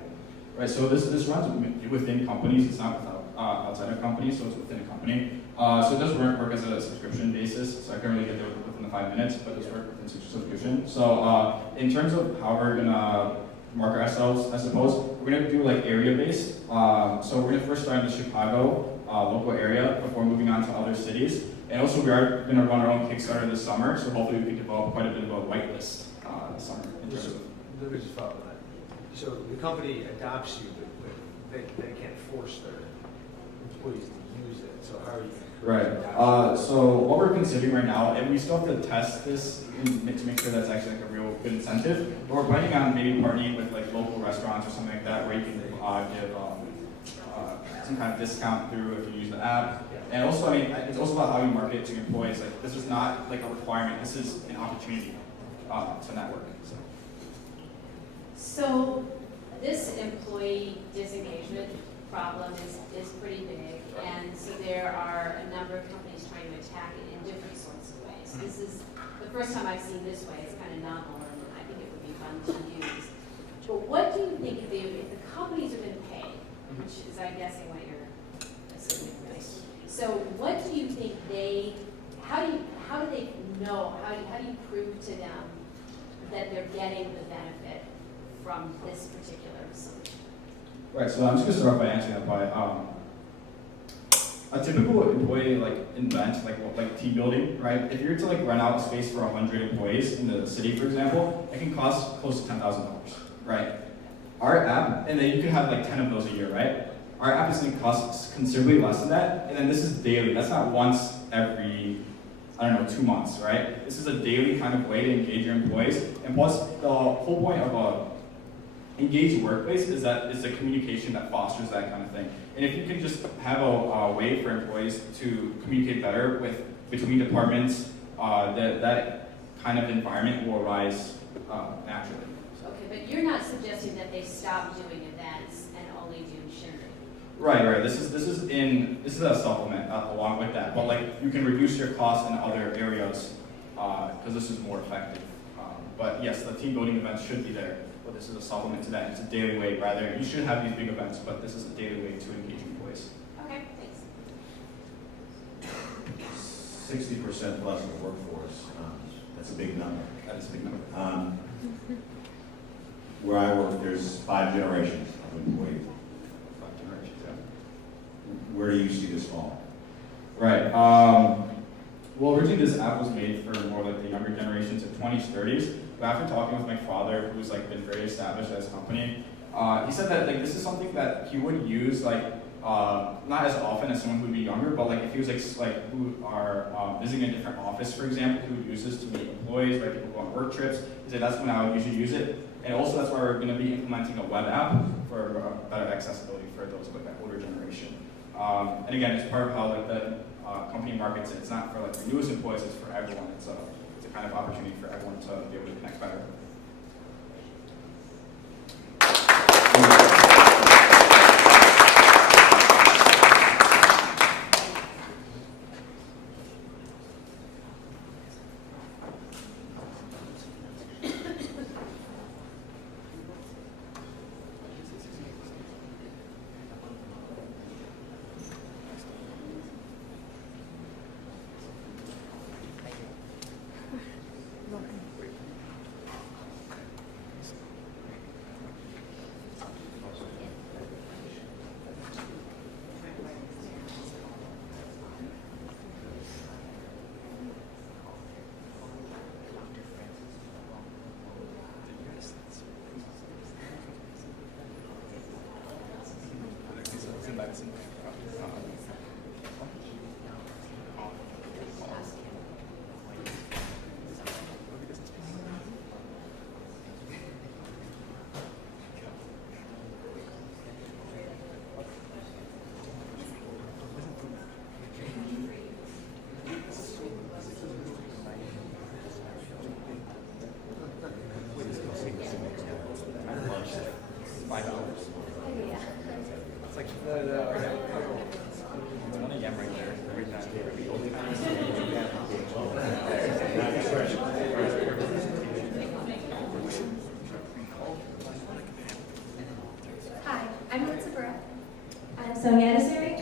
Right, so this runs within companies. It's not outside of companies, so it's within a company. So it does work as a subscription basis. So I can't really get there within the 5 minutes, but it does work within subscription. So in terms of how we're gonna market ourselves, I suppose we're gonna do like area based. So we're gonna first start in the Chicago local area before moving on to other cities. And also we are gonna run our own Kickstarter this summer. So hopefully we can develop quite a bit of a whitelist this summer. In terms of Let me just follow that. So the company adopts you, but they can't force their employees to use it. So how are you? Right. So what we're considering right now, and we still have to test this to make sure that's actually like a real good incentive. But we're planning on maybe partnering with like local restaurants or something like that, where you can give some kind of discount through if you use the app. And also, I mean, it's also about how you market it to employees. Like this is not like a requirement. This is an opportunity to network. So this employee disengagement problem is pretty big, and so there are a number of companies trying to attack it in different sorts of ways. This is the first time I've seen this way. It's kind of novel, and I think it would be fun to use. But what do you think if the companies are going to pay, which is, I'm guessing, what you're assuming, right? So what do you think how do they know, how do you prove to them that they're getting the benefit from this particular solution? Right, so I'm just gonna start off by answering that by, a typical employee event, like team building, right? If you're to rent out a space for 100 employees in the city, for example, it can cost close to $10,000, right? Our app, and then you can have 10 of those a year, right? Our app is gonna cost considerably less than that, and then this is daily. That's not once every, 2 months, right? This is a daily kind of way to engage your employees, and plus the whole point of a engaged workplace is that it's the communication that fosters that kind of thing. And if you can just have a way for employees to communicate better between departments, that kind of environment will arise naturally. Okay, but you're not suggesting that they stop doing events and only do sharing. Right. This is a supplement along with that, but you can reduce your costs in other areas because this is more effective. But yes, the team building events should be there. But this is a supplement to that. It's a daily way, rather. You should have these big events, but this is a daily way to engage employees. Okay, thanks. 60% plus of the workforce. That's a big number. That is a big number. Where I work, there's 5 generations of employees. 5 generations, yeah. Where do you see this fall? Right. Well, originally this app was made for more the younger generations in 20s, 30s. But after talking with my father, who's been very established at his company, he said that this is something that he would use not as often as someone who would be younger, but if he was who are visiting a different office, for example, who would use this to meet employees, right? People go on work trips. He said that's when I would usually use it. And also that's why we're going to be implementing a web app for better accessibility for those with that older generation. And again, it's part of how the company markets it. It's not for the newest employees, it's for everyone. It's a kind of opportunity for everyone to be able to connect better.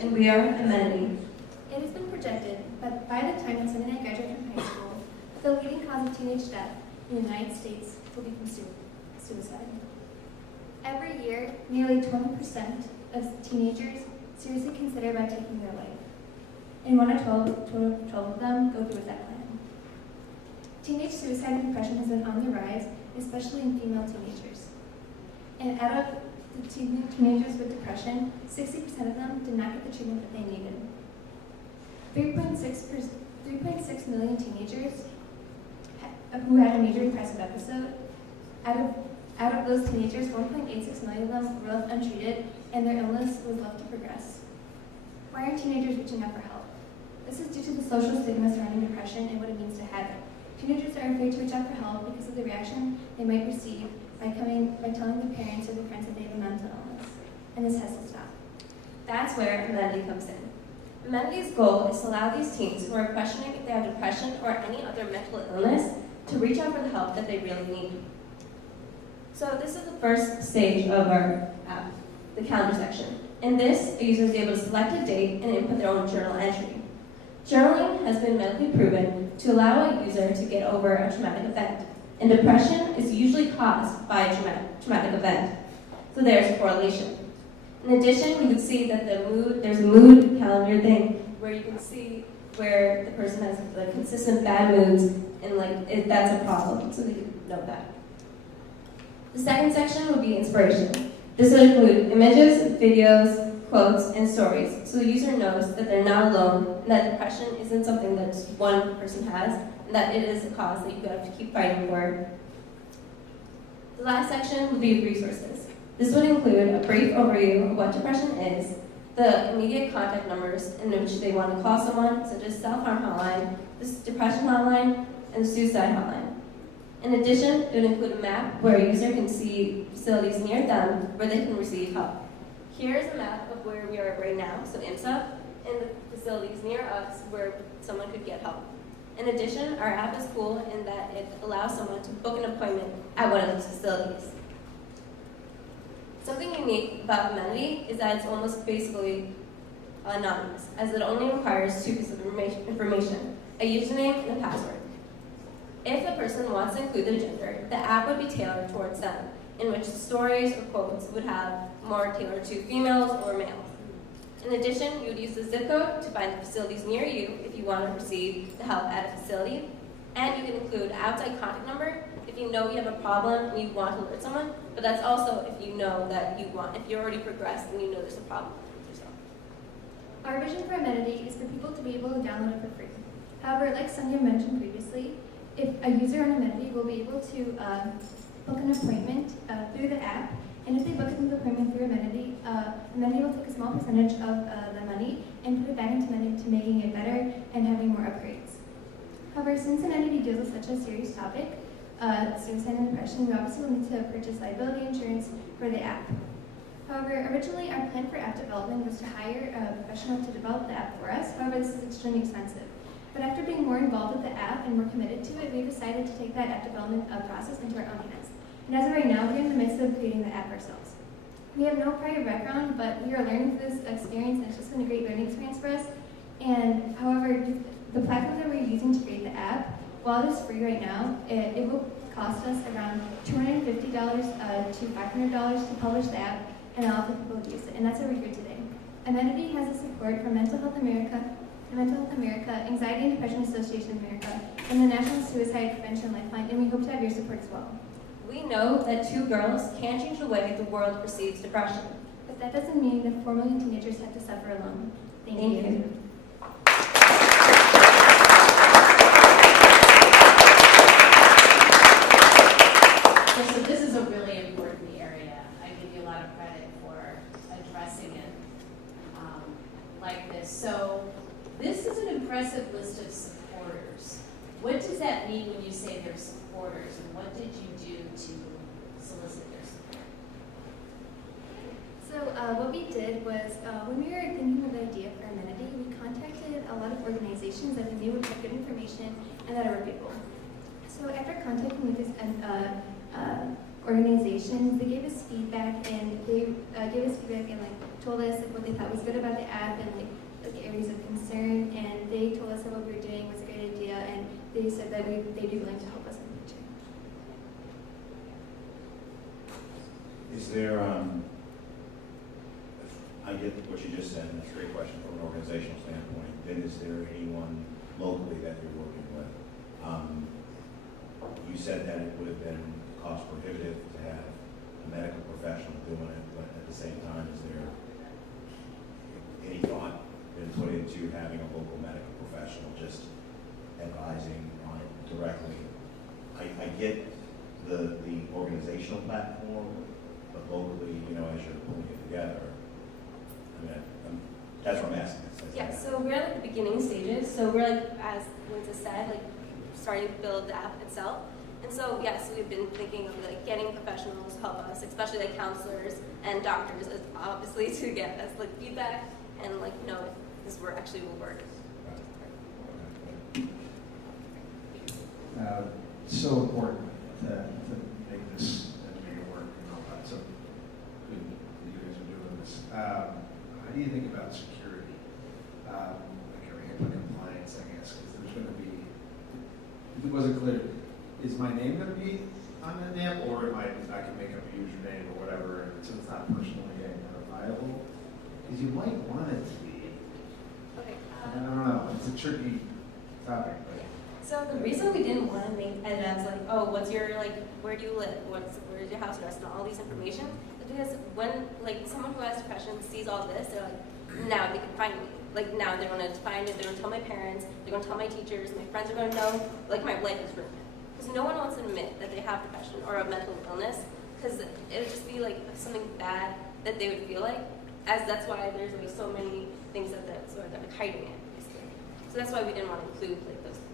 And we are amenity. It has been projected that by the time that Son and I graduate from high school, the leading cause of teenage death in the United States will be suicide. Every year, nearly 20% of teenagers seriously consider about taking their life. And 1 out of 12 of them go through with that plan. Teenage suicide and depression has been on the rise, especially in female teenagers. And out of the teenagers with depression, 60% of them did not get the treatment that they needed. 3.6 million teenagers who had a major depressive episode. Out of those teenagers, 1.86 million of them were left untreated, and their illness was left to progress. Why are teenagers reaching out for help? This is due to the social stigma surrounding depression and what it means to have it. Teenagers are afraid to reach out for help because of the reaction they might receive by telling their parents or their friends that they have a mental illness. And this has to stop. That's where Amenity comes in. Amenity's goal is to allow these teens who are questioning if they have depression or any other mental illness to reach out for the help that they really need. So this is the first stage of our app, the calendar section. In this, a user is able to select a date and input their own journal entry. Journaling has been medically proven to allow a user to get over a traumatic event And depression is usually caused by a traumatic event. So there's correlation. In addition, you can see that there's a mood calendar thing where you can see where the person has like consistent bad moods, and that's a problem, so you can know that. The second section would be inspiration. This would include images, videos, quotes, and stories, so the user knows that they're not alone, and that depression isn't something that just one person has, and that it is a cause that you have to keep fighting for. The last section would be resources. This would include a brief overview of what depression is, the immediate contact numbers in which they want to call someone, such as self-harm hotline, the depression hotline, and the suicide hotline. In addition, it would include a map where a user can see facilities near them where they can receive help. Here's a map of where we are right now, so IMSA, and the facilities near us where someone could get help. In addition, our app is cool in that it allows someone to book an appointment at one of those facilities. Something unique about Amenity is that it's almost basically anonymous, as it only requires two pieces of information, a username and a password. If the person wants to include their gender, the app would be tailored towards them, in which the stories or quotes would have more tailored to females or males. In addition, you would use the zip code to find the facilities near you if you want to receive the help at a facility, and you can include outside contact number if you know you have a problem and you want to alert someone, but that's also if you know that if you're already progressed and you know there's a problem with yourself. Our vision for Amenity is for people to be able to download it for free. However, like Sonia mentioned previously, if a user on Amenity will be able to book an appointment through the app, and if they book an appointment through Amenity, Amenity will take a small percentage of the money and put it back into Amenity to making it better and having more upgrades. However, since Amenity deals with such a serious topic, suicide and depression, we obviously will need to purchase liability insurance for the app. However, originally our plan for app development was to hire a professional to develop the app for us. However, this is extremely expensive. But after being more involved with the app and more committed to it, we decided to take that app development process into our own hands. And as of right now, we're in the midst of creating the app ourselves. We have no prior background, but we are learning through this experience, and it's just been a great learning experience for us. And however, the platform that we're using to create the app, while it is free right now, it will cost us around $250 to $500 to publish the app and allow for people to use it. And that's why we're here today. Amenity has the support from Mental Health America, Anxiety and Depression Association of America, and the National Suicide Prevention Lifeline, and we hope to have your support as well. We know that two girls can't change the way the world perceives depression. But that doesn't mean that 4 million teenagers have to suffer alone. Thank you. So this is a really important area. I give you a lot of credit for addressing it like this. So this is an impressive list of supporters. What does that mean when you say they're supporters, and what did you do to solicit their support? So what we did was, when we were thinking of the idea for Amenity, we contacted a lot of organizations that we knew would have good information and that are reputable. So after contacting with these organizations, they gave us feedback, and told us what they thought was good about the app and like areas of concern, and they told us that what we were doing was a great idea, and they said that they'd be willing to help us in the future. Is there, I get what you just said, and that's a great question from an organizational standpoint. Then is there anyone locally that you're working with? You said that it would have been cost prohibitive to have a medical professional doing it, but at the same time, is there any thought been put into having a local medical professional just advising on it directly? I get the organizational platform, but locally, as you're pulling it together, that's what I'm asking. Yeah, so we're at the beginning stages. So we're as Linda said, starting to build the app itself. And so yes, we've been thinking of getting professionals to help us, especially counselors and doctors, obviously, to get us feedback and know if this work actually will work. So important to make this and make it work and all that. So good that you guys are doing this. How do you think about security? HIPAA compliance, I guess, because there's going to be, if it wasn't clear, is my name going to be on the NAP, or I can make up a username or whatever, and since it's not personally identifiable? Because you might want it to be. Okay. I don't know. It's a tricky topic, but. So the reason we didn't want to make it as like, oh, what's your, like, where do you live? Where's your house address and all these information is because when, like, someone who has depression sees all this, they're like, now they can find me. Like, now they're going to find me, they're going to tell my parents, they're going to tell my teachers, my friends are going to know, like, my life is ruined. Because no one wants to admit that they have depression or a mental illness, because it would just be, like, something bad that they would feel like, as that's why there's, like, so many things that they're sort of like, hiding it, basically. So that's why we didn't want to include, like, those things.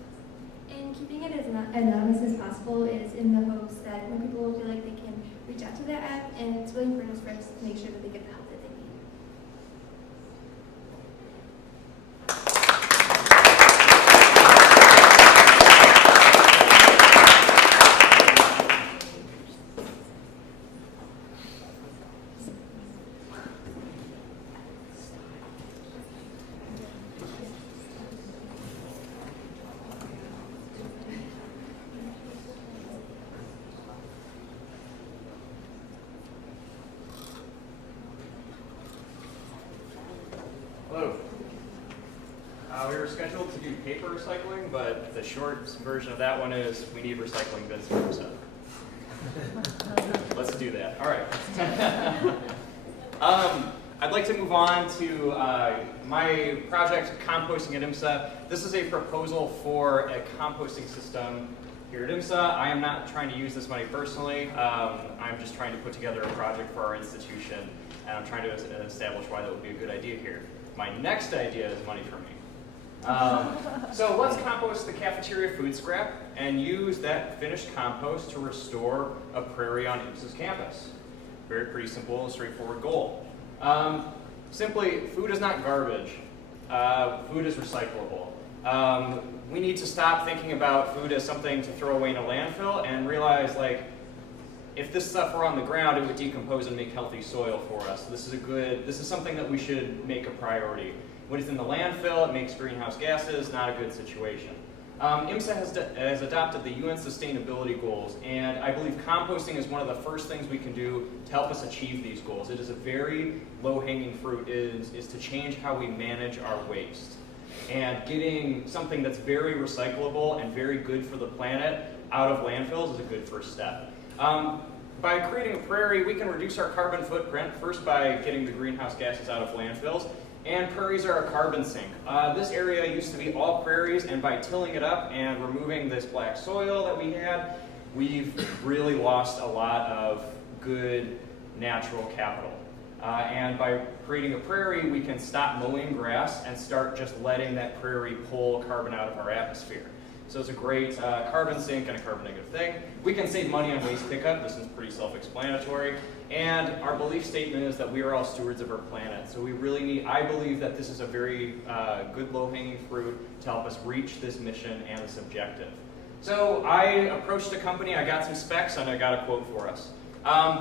And keeping it as anonymous as possible is in the hopes that when people feel like they can reach out to the app, and it's really important for us to make sure that they get the help that they need. Hello. We were scheduled to do paper recycling, but the short version of that one is we need recycling bins for IMSA. Let's do that. All right. I'd like to move on to my project, Composting at IMSA. This is a proposal for a composting system here at IMSA. I am not trying to use this money personally. I'm just trying to put together a project for our institution, and I'm trying to establish why that would be a good idea here. My next idea is money for me. So let's compost the cafeteria food scrap and use that finished compost to restore a prairie on IMSA's campus. Pretty simple and straightforward goal. Simply, food is not garbage. Food is recyclable. We need to stop thinking about food as something to throw away in a landfill and realize, like, if this stuff were on the ground, it would decompose and make healthy soil for us. This is something that we should make a priority. When it's in the landfill, it makes greenhouse gases, not a good situation. IMSA has adopted the UN Sustainability Goals, and I believe composting is one of the first things we can do to help us achieve these goals. It is a very low-hanging fruit, is to change how we manage our waste. And getting something that's very recyclable and very good for the planet out of landfills is a good first step. By creating a prairie, we can reduce our carbon footprint, first by getting the greenhouse gases out of landfills, and prairies are a carbon sink. This area used to be all prairies, and by tilling it up and removing this black soil that we had, we've really lost a lot of good natural capital. And by creating a prairie, we can stop mowing grass and start just letting that prairie pull carbon out of our atmosphere. So it's a great carbon sink and a carbon negative thing. We can save money on waste pickup. This is pretty self-explanatory. And our belief statement is that we are all stewards of our planet. So we really need, I believe that this is a very good low-hanging fruit to help us reach this mission and this objective. So I approached a company, I got some specs, and I got a quote for us.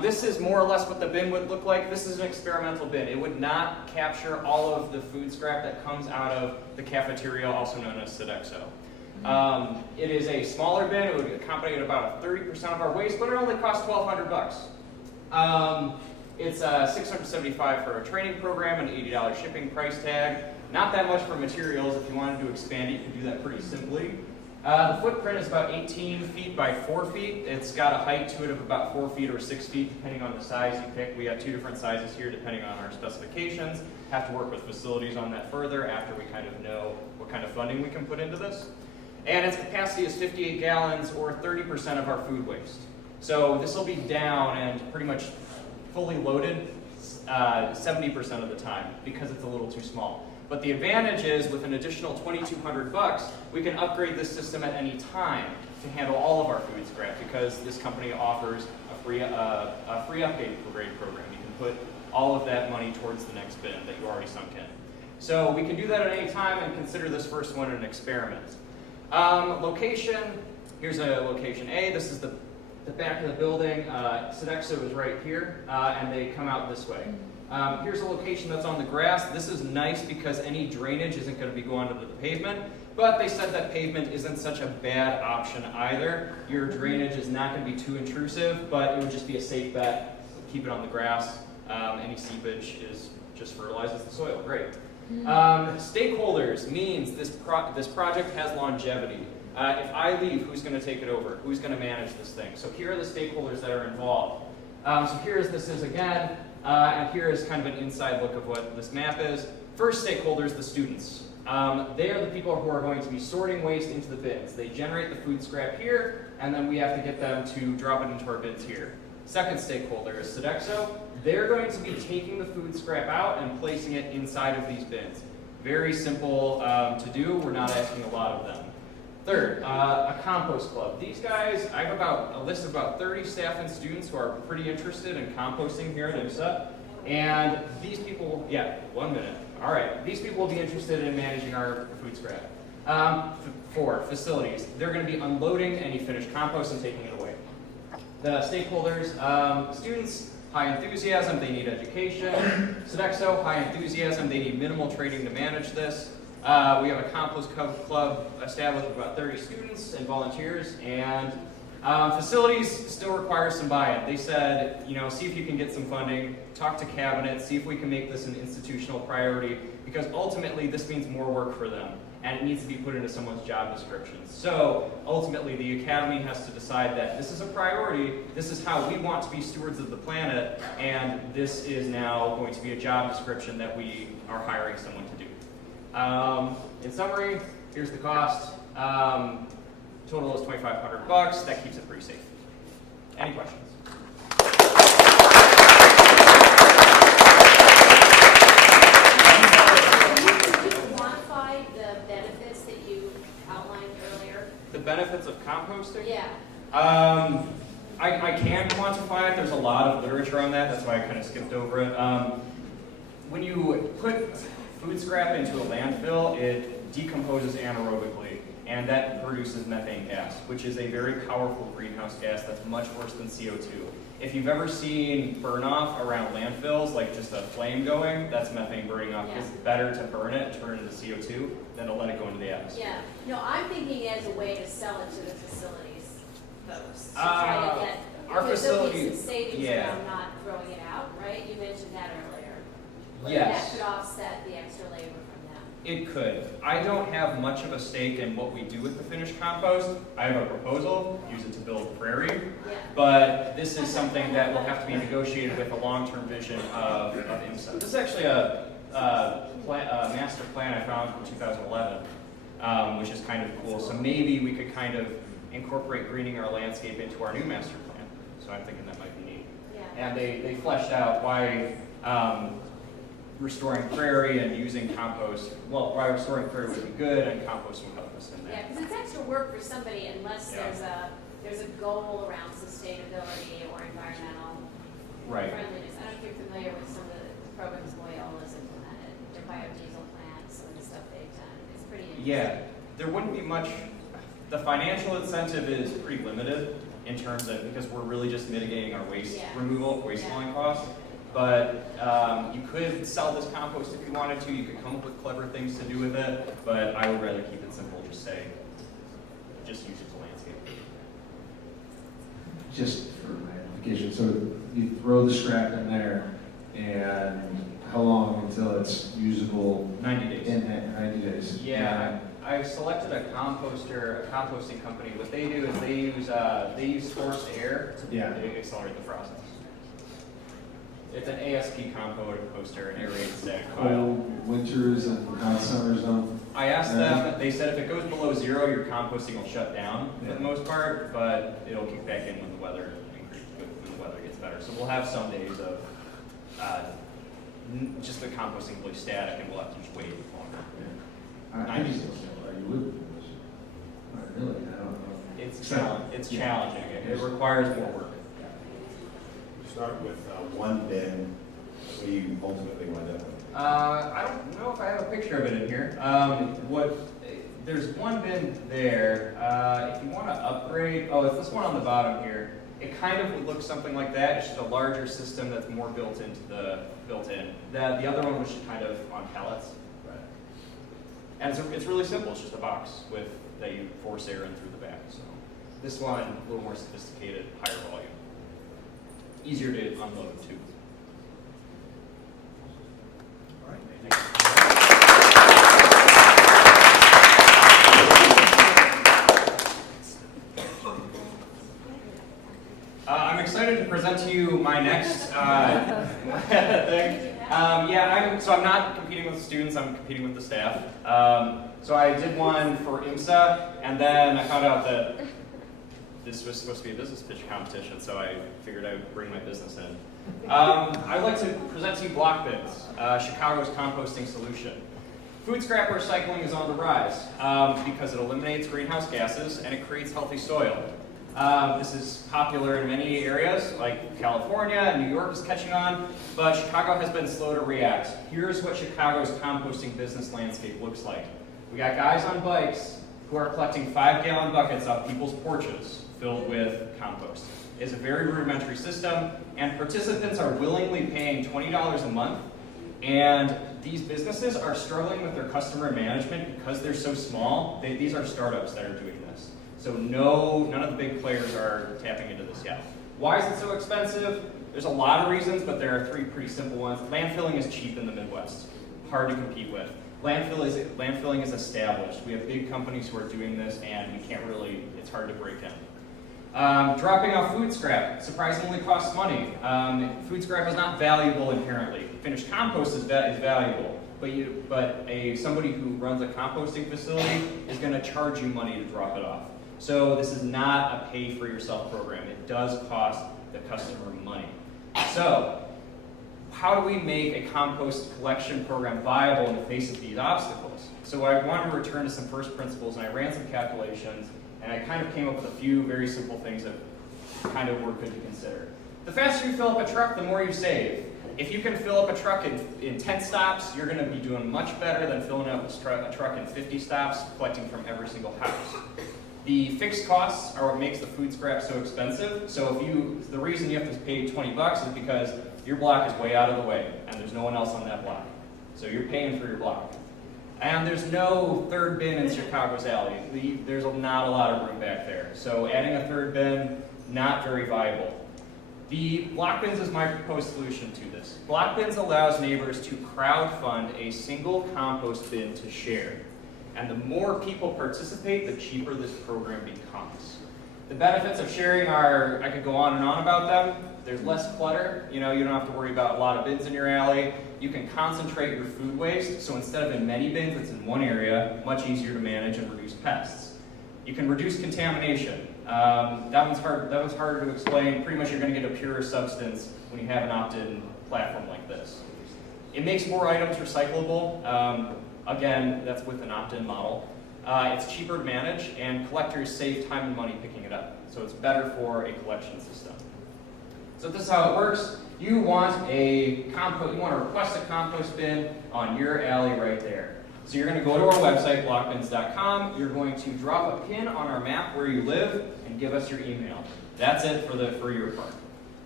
This is more or less what the bin would look like. This is an experimental bin. It would not capture all of the food scrap that comes out of the cafeteria, also known as Sodexo. It is a smaller bin. It would accommodate about 30% of our waste, but it only costs $1,200. It's $675 for a training program, an $80 shipping price tag. Not that much for materials. If you wanted to expand it, you could do that pretty simply. The footprint is about 18 feet by 4 feet. It's got a height to it of about 4 feet or 6 feet, depending on the size you pick. We have 2 different sizes here, depending on our specifications. Have to work with facilities on that further after we kind of know what kind of funding we can put into this. And its capacity is 58 gallons, or 30% of our food waste. So this will be down and pretty much fully loaded 70% of the time, because it's a little too small. But the advantage is, with an additional $2,200, we can upgrade this system at any time to handle all of our food scrap, because this company offers a free upgrade program. You can put all of that money towards the next bin that you already sunk in. So we can do that at any time and consider this first one an experiment. Location, here's a location A. This is the back of the building. Sodexo is right here, and they come out this way. Here's a location that's on the grass. This is nice because any drainage isn't going to be going under the pavement. but they said that pavement isn't such a bad option either. Your drainage is not going to be too intrusive, but it would just be a safe bet. Keep it on the grass. Any seepage just fertilizes the soil. Great. Stakeholders means this project has longevity. If I leave, who's going to take it over? Who's going to manage this thing? So here are the stakeholders that are involved. So here's this is again, and here is kind of an inside look of what this map is. First stakeholders, the students. They are the people who are going to be sorting waste into the bins. They generate the food scrap here, and then we have to get them to drop it into our bins here. Second stakeholder is Sodexo. They're going to be taking the food scrap out and placing it inside of these bins. Very simple to do. We're not asking a lot of them. Third, a compost club. These guys, I have a list of about 30 staff and students who are pretty interested in composting here at IMSA. And these people, yeah, 1 minute. All right, these people will be interested in managing our food scrap. 4, facilities. They're going to be unloading any finished compost and taking it away. The stakeholders, students, high enthusiasm, they need education. Sodexo, high enthusiasm, they need minimal training to manage this. We have a compost club established with about 30 students and volunteers, and facilities still require some buy-in. They said, see if you can get some funding, talk to cabinet, see if we can make this an institutional priority, because ultimately this means more work for them, and it needs to be put into someone's job description. So ultimately the academy has to decide that this is a priority, this is how we want to be stewards of the planet, and this is now going to be a job description that we are hiring someone to do. In summary, here's the cost. Total is $2,500. That keeps it pretty safe. Any questions? Can you quantify the benefits that you outlined earlier? The benefits of composting? Yeah. I can quantify it. There's a lot of literature on that. That's why I kind of skipped over it. When you put food scrap into a landfill, it decomposes anaerobically, and that produces methane gas, which is a very powerful greenhouse gas that's much worse than CO2. If you've ever seen burn-off around landfills, like just a flame going, that's methane burning off. Yeah. It's better to burn it, turn it into CO2, than to let it go into the atmosphere. Yeah. No, I'm thinking as a way to sell it to the facilities folks. To try to get, our because there'll be facility, some savings yeah. around not throwing it out, right? You mentioned that earlier. Yes. That could offset the extra labor from them. It could. I don't have much of a stake in what we do with the finished compost. I have a proposal, use it to build prairie, but this is something that will have to be negotiated with a long-term vision of IMSA. This is actually a master plan I found from 2011, which is kind of cool. So maybe we could kind of incorporate greening our landscape into our new master plan. So I'm thinking that might be neat. Yeah. And they fleshed out why restoring prairie and using compost, well, why restoring prairie would be good and compost would help us in that. Yeah, because it's extra work for somebody unless there's a goal around sustainability or environmental friendliness. I don't know if you're familiar with some of the programs Loyola has implemented, their biodiesel plants, some of the stuff they've done. It's pretty interesting. Yeah, there wouldn't be much, the financial incentive is pretty limited in terms of, because we're really just mitigating our waste removal, waste hauling costs. But you could sell this compost if you wanted to. You could come up with clever things to do with it. But I would rather keep it simple. Just say, just use it to landscape. Just for my application, so you throw the scrap in there, and how long until it's usable? 90 days. In that 90 days. Yeah, I've selected a composting company. What they do is they use forced air to accelerate the process. It's an ASP composter, an aerated static pile. Cold winters and hot summers don't. I asked them, they said if it goes below 0, your composting will shut down for the most part, but it'll kick back in when the weather gets better. So we'll have some days of just the composting will be static, and we'll have to just wait longer. I just are you with me? Really, I don't know. It's challenging. It requires more work. Start with one bin. What do you ultimately wind up with? I don't know if I have a picture of it in here. There's one bin there. If you want to upgrade, it's this one on the bottom here. It kind of would look something like that. It's just a larger system that's more built in. The other one was just kind of on pallets. And it's really simple. It's just a box that you force air in through the back. So this one, a little more sophisticated, higher volume. Easier to unload too. All right. I'm excited to present to you my next thing. I'm not competing with the students, I'm competing with the staff. So I did one for IMSA, and then I found out that this was supposed to be a business pitch competition, so I figured I would bring my business in. I'd like to present to you block bins, Chicago's composting solution. Food scrap recycling is on the rise because it eliminates greenhouse gases and it creates healthy soil. This is popular in many areas, like California and New York is catching on, but Chicago has been slow to react. Here's what Chicago's composting business landscape looks like. We got guys on bikes who are collecting 5-gallon buckets off people's porches filled with compost. It's a very rudimentary system, and participants are willingly paying $20 a month, and these businesses are struggling with their customer management because they're so small. These are startups that are doing this. So none of the big players are tapping into this yet. Why is it so expensive? There's a lot of reasons, but there are 3 pretty simple ones. Landfilling is cheap in the Midwest, hard to compete with. Landfilling is established. We have big companies who are doing this, and it's hard to break in. Dropping off food scrap surprisingly costs money. Food scrap is not valuable inherently. Finished compost is valuable, but somebody who runs a composting facility is going to charge you money to drop it off. So this is not a pay-for-yourself program. It does cost the customer money. So how do we make a compost collection program viable in the face of these obstacles? So I wanted to return to some first principles, and I ran some calculations, and I kind of came up with a few very simple things that kind of were good to consider. The faster you fill up a truck, the more you save. If you can fill up a truck in 10 stops, you're going to be doing much better than filling up a truck in 50 stops, collecting from every single house. The fixed costs are what makes the food scrap so expensive. So the reason you have to pay $20 is because your block is way out of the way, and there's no one else on that block. So you're paying for your block. And there's no third bin in Chicago's alley. There's not a lot of room back there. So adding a third bin, not very viable. The block bins is my proposed solution to this. Block bins allows neighbors to crowdfund a single compost bin to share. And the more people participate, the cheaper this program becomes. The benefits of sharing I could go on and on about them. There's less clutter. You don't have to worry about a lot of bins in your alley. You can concentrate your food waste. So instead of in many bins, it's in one area, much easier to manage and reduce pests. You can reduce contamination. That one's harder to explain. Pretty much you're going to get a purer substance when you have an opt-in platform like this. It makes more items recyclable. Again, that's with an opt-in model. It's cheaper to manage, and collectors save time and money picking it up. So it's better for a collection system. So this is how it works. You want to request a compost bin on your alley right there. So you're going to go to our website, blockbins.com. You're going to drop a pin on our map where you live and give us your email. That's it for your part.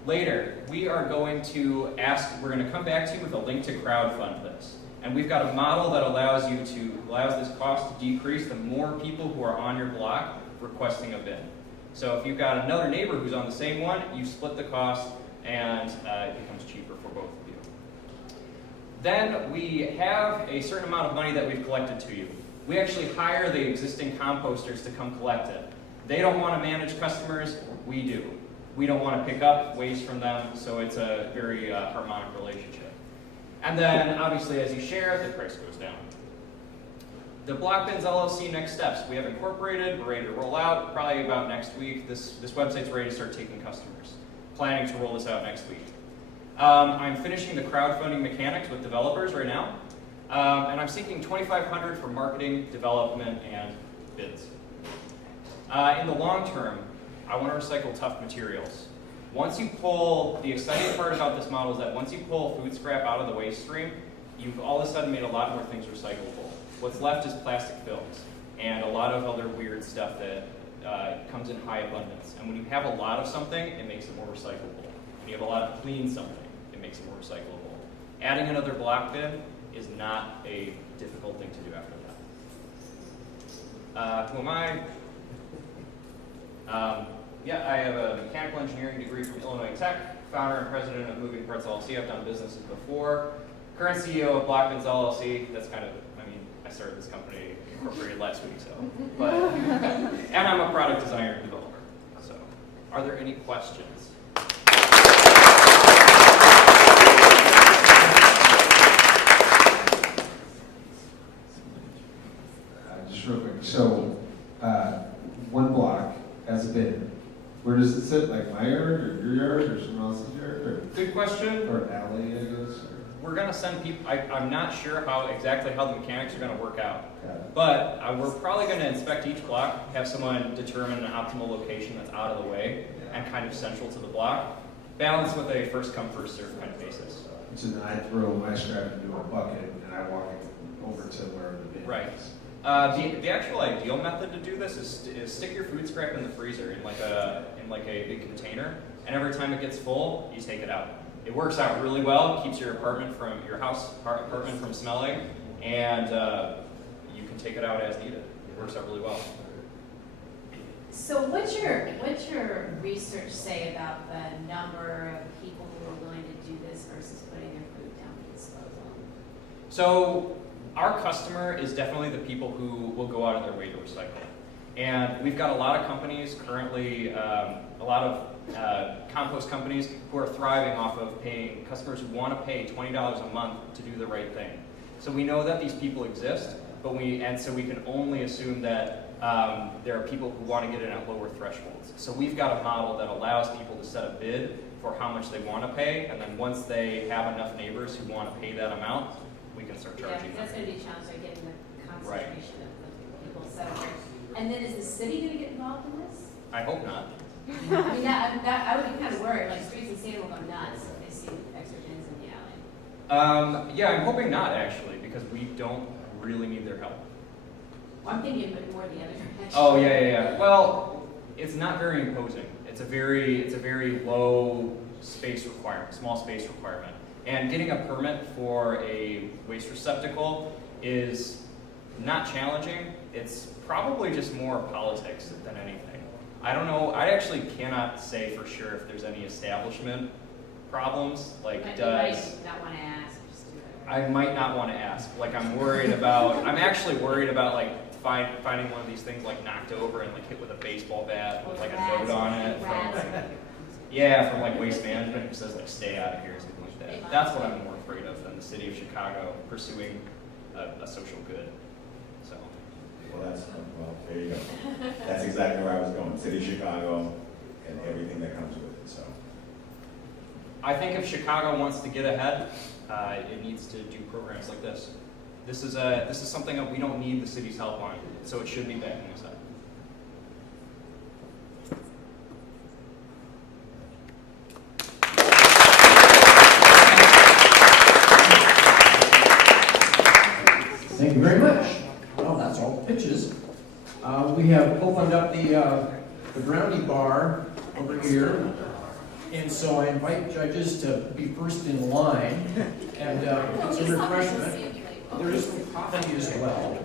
Later, we're going to come back to you with a link to crowdfund this. And we've got a model that allows this cost to decrease the more people who are on your block requesting a bin. So if you've got another neighbor who's on the same one, you split the cost and it becomes cheaper for both of you. Then we have a certain amount of money that we've collected to you. We actually hire the existing composters to come collect it. They don't want to manage customers, we do. We don't want to pick up waste from them, so it's a very harmonic relationship. And then, obviously, as you share, the price goes down. The Block Bins LLC next steps. We have incorporated, we're ready to roll out, probably about next week. This website's ready to start taking customers. Planning to roll this out next week. I'm finishing the crowdfunding mechanics with developers right now. And I'm seeking $2,500 for marketing, development, and bids. In the long term, I want to recycle tough materials. The exciting part about this model is that once you pull food scrap out of the waste stream, you've all of a sudden made a lot more things recyclable. What's left is plastic films and a lot of other weird stuff that comes in high abundance. And when you have a lot of something, it makes it more recyclable. When you have a lot of clean something, it makes it more recyclable. Adding another block bin is not a difficult thing to do after that. Who am I? Yeah, I have a mechanical engineering degree from Illinois Tech, founder and president of Moving Parts LLC. I've done businesses before. Current CEO of Blackman's LLC. That's kind of, I mean, I started this company incorporated last week, so. But, and I'm a product designer and developer. So, are there any questions? Just real quick. So, one block as a bin. Where does it sit? Like my yard, or your yard, or someone else's yard? Or good question. Or an alley, I guess. Or? We're gonna send people. I'm not sure exactly how the mechanics are gonna work out, but we're probably gonna inspect each block, have someone determine an optimal location that's out of the way and kind of central to the block, balanced with a first come first served kind of basis. So then I throw my scrap into a bucket and I walk it over to where the bin is. The actual ideal method to do this is stick your food scrap in the freezer in like a big container, and every time it gets full, you take it out. It works out really well. Keeps your apartment from smelling, and you can take it out as needed. It works out really well. So what's your research say about the number of people who are willing to do this versus putting their food down for disposal? So our customer is definitely the people who will go out of their way to recycle. And we've got a lot of companies currently, a lot of compost companies who are thriving off of paying customers who want to pay $20 a month to do the right thing. So we know that these people exist, and so we can only assume that there are people who want to get in at lower thresholds. So we've got a model that allows people to set a bid for how much they want to pay, and then once they have enough neighbors who want to pay that amount, we can start charging them. That's going to be a challenge, like getting the concentration of the people set up. And then is the city going to get involved in this? I hope not. I mean, I would be kind of worried. Like streets and state will go nuts if they see extra bins in the alley. Yeah, I'm hoping not actually, because we don't really need their help. Well, I'm thinking but more the other direction. Oh yeah. Well, it's not very imposing. It's a very low space requirement, small space requirement. And getting a permit for a waste receptacle is not challenging. It's probably just more politics than anything. I don't know. I actually cannot say for sure if there's any establishment problems. Like, You might not want to ask. Just do it. I might not want to ask. Like, I'm actually worried about like finding one of these things like knocked over and like hit with a baseball bat with like a note on it. From like Waste Management who says like stay out of here or something like that. That's what I'm more afraid of than the city of Chicago pursuing a social good. So. Well, there you go. That's exactly where I was going. City of Chicago and everything that comes with it. So. I think if Chicago wants to get ahead, it needs to do programs like this. This is something that we don't need the city's help on, so it should be backing us up. Thank you very much. Well, that's all the pitches. We have opened up the brownie bar over here, and so I invite judges to be first in line and get some refreshment. There is some coffee as well.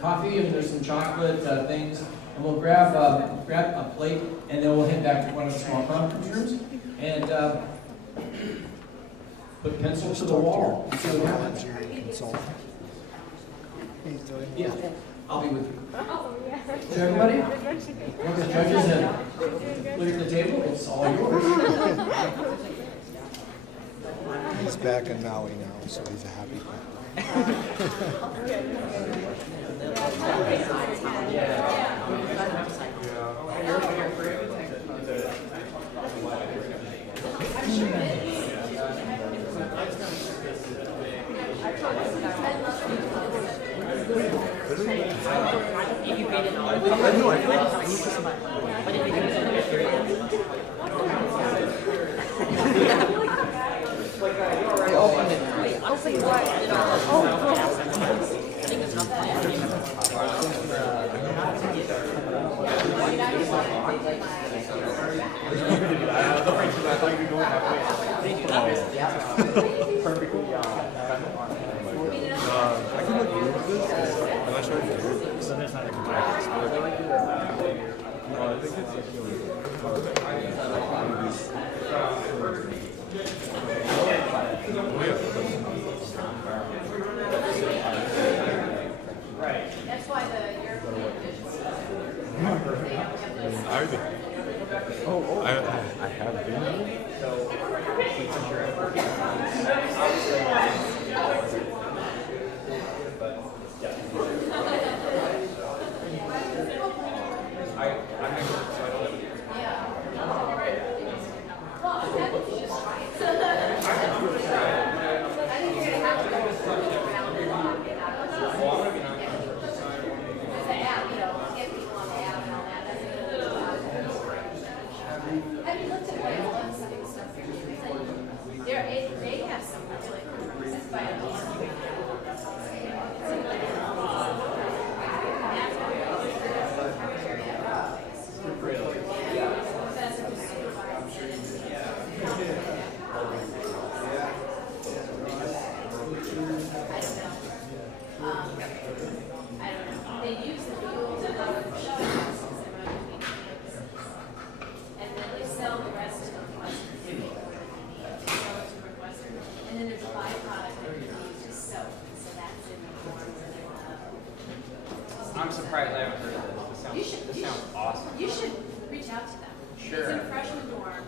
Coffee, and there's some chocolate things, and we'll grab a plate, and then we'll head back to one of the small conference rooms and put pencil to the wall. See what happens. Yeah, I'll be with you. So everybody, look at judges and look at the table. It's all yours. He's back in Maui now, so he's a happy Perfectly. I can look at this. I'm not sure. Right. That's why the European dishes. I have been. Have you looked at what stuff they're doing? They have some really inspiring They use the fuels and then they sell the rest to Northwestern. And then there's a byproduct that you use as soap, so that's in the form where I'm surprised I haven't heard of this. This sounds awesome. You should reach out to them. Sure. It's in a freshman dorm,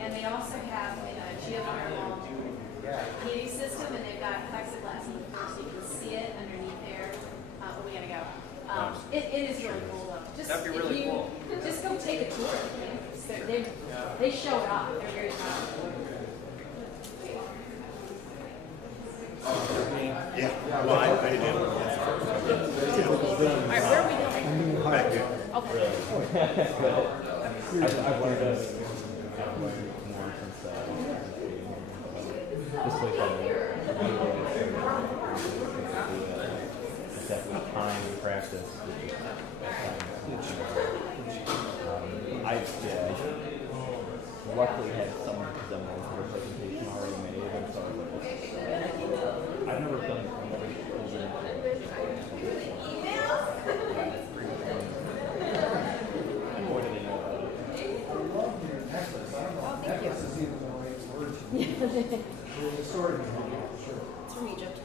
and they also have a geothermal heating system, and they've got plexiglass in the floor so you can see it underneath there. But we gotta go. It is really cool though. Just, That'd be really cool. Just go take a tour. They show it off. They're very proud. Yeah, well, I did. Alright, where are we going? Back here. Okay. I've learned this more since this week. It's definitely time and practice. I luckily had someone present a presentation already made, and so I was like, I've never done it. It's from Egypt.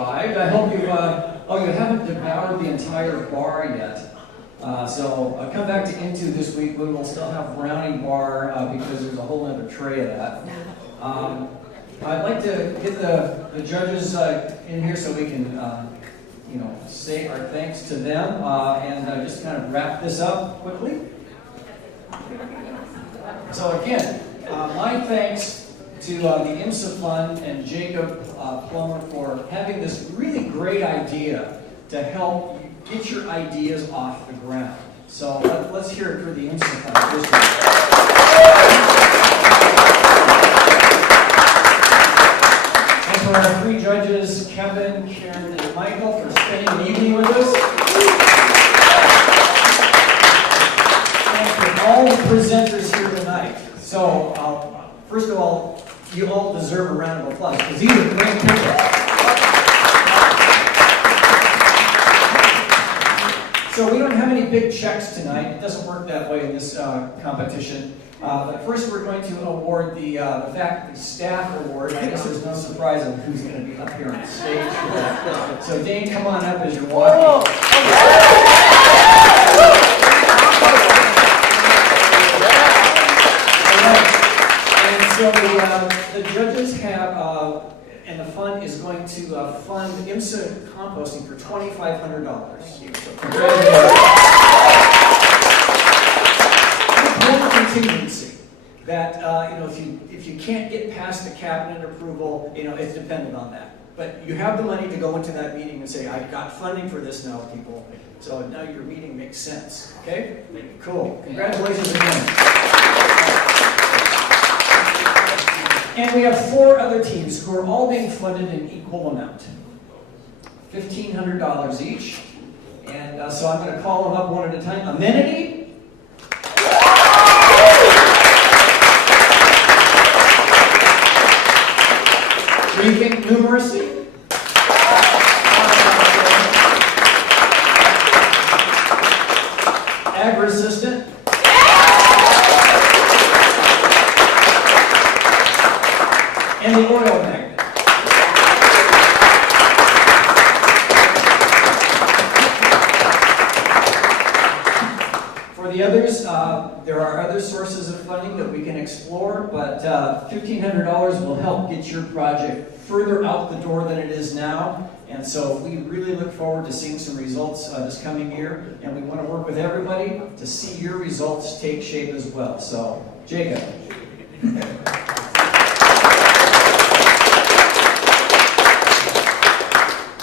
arrived. I hope you haven't devoured the entire bar yet. So come back to Into this week. We will still have brownie bar because there's a whole other tray of that. I'd like to get the judges in here so we can say our thanks to them and just kind of wrap this up quickly. So again, my thanks to the IMSA Fund and Jacob Plummer for having this really great idea to help get your ideas off the ground. So let's hear it for the IMSA Fund. And for our three judges, Kevin, Karen, and Michael, for spending the evening with us. And for all the presenters here tonight. So, first of all, you all deserve a round of applause because these are great pictures. So we don't have any big checks tonight. It doesn't work that way in this competition. But first we're going to award the faculty staff award. I guess there's no surprise on who's going to be up here on stage for that. So Dane, come on up as you're walking. So the judges have, and the fund is going to fund IMSA composting for $2,500. So congratulations. One contingency that if you can't get past the cabinet approval, it's dependent on that. But you have the money to go into that meeting and say, I got funding for this now, people. So now your meeting makes sense. Okay? Cool. Congratulations again. And we have 4 other teams who are all being funded in equal amount. $1,500 each. And so I'm going to call them up one at a time. Amenity. Rethink Numeracy. Agri-Assistant. And the oil magnet. For the others, there are other sources of funding that we can explore, but $1,500 will help get your project further out the door than it is now. And so we really look forward to seeing some results this coming year, and we want to work with everybody to see your results take shape as well. So, Jacob.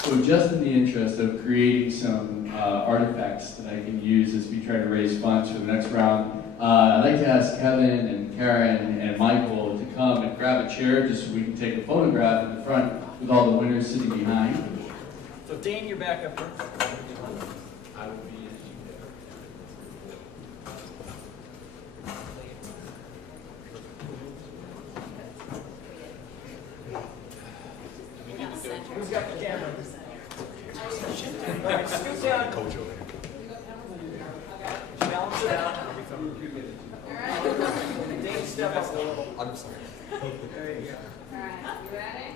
So just in the interest of creating some artifacts that I can use as we try to raise funds for the next round, I'd like to ask Kevin and Karen and Michael to come and grab a chair just so we can take a photograph in the front with all the winners sitting behind. So Dane, you're back up here. I would be Who's got the camera? All right, scoot down. Coach over here. Balance it out. All right. Dane, step up a little. I'm sorry. There you go. All right, you ready?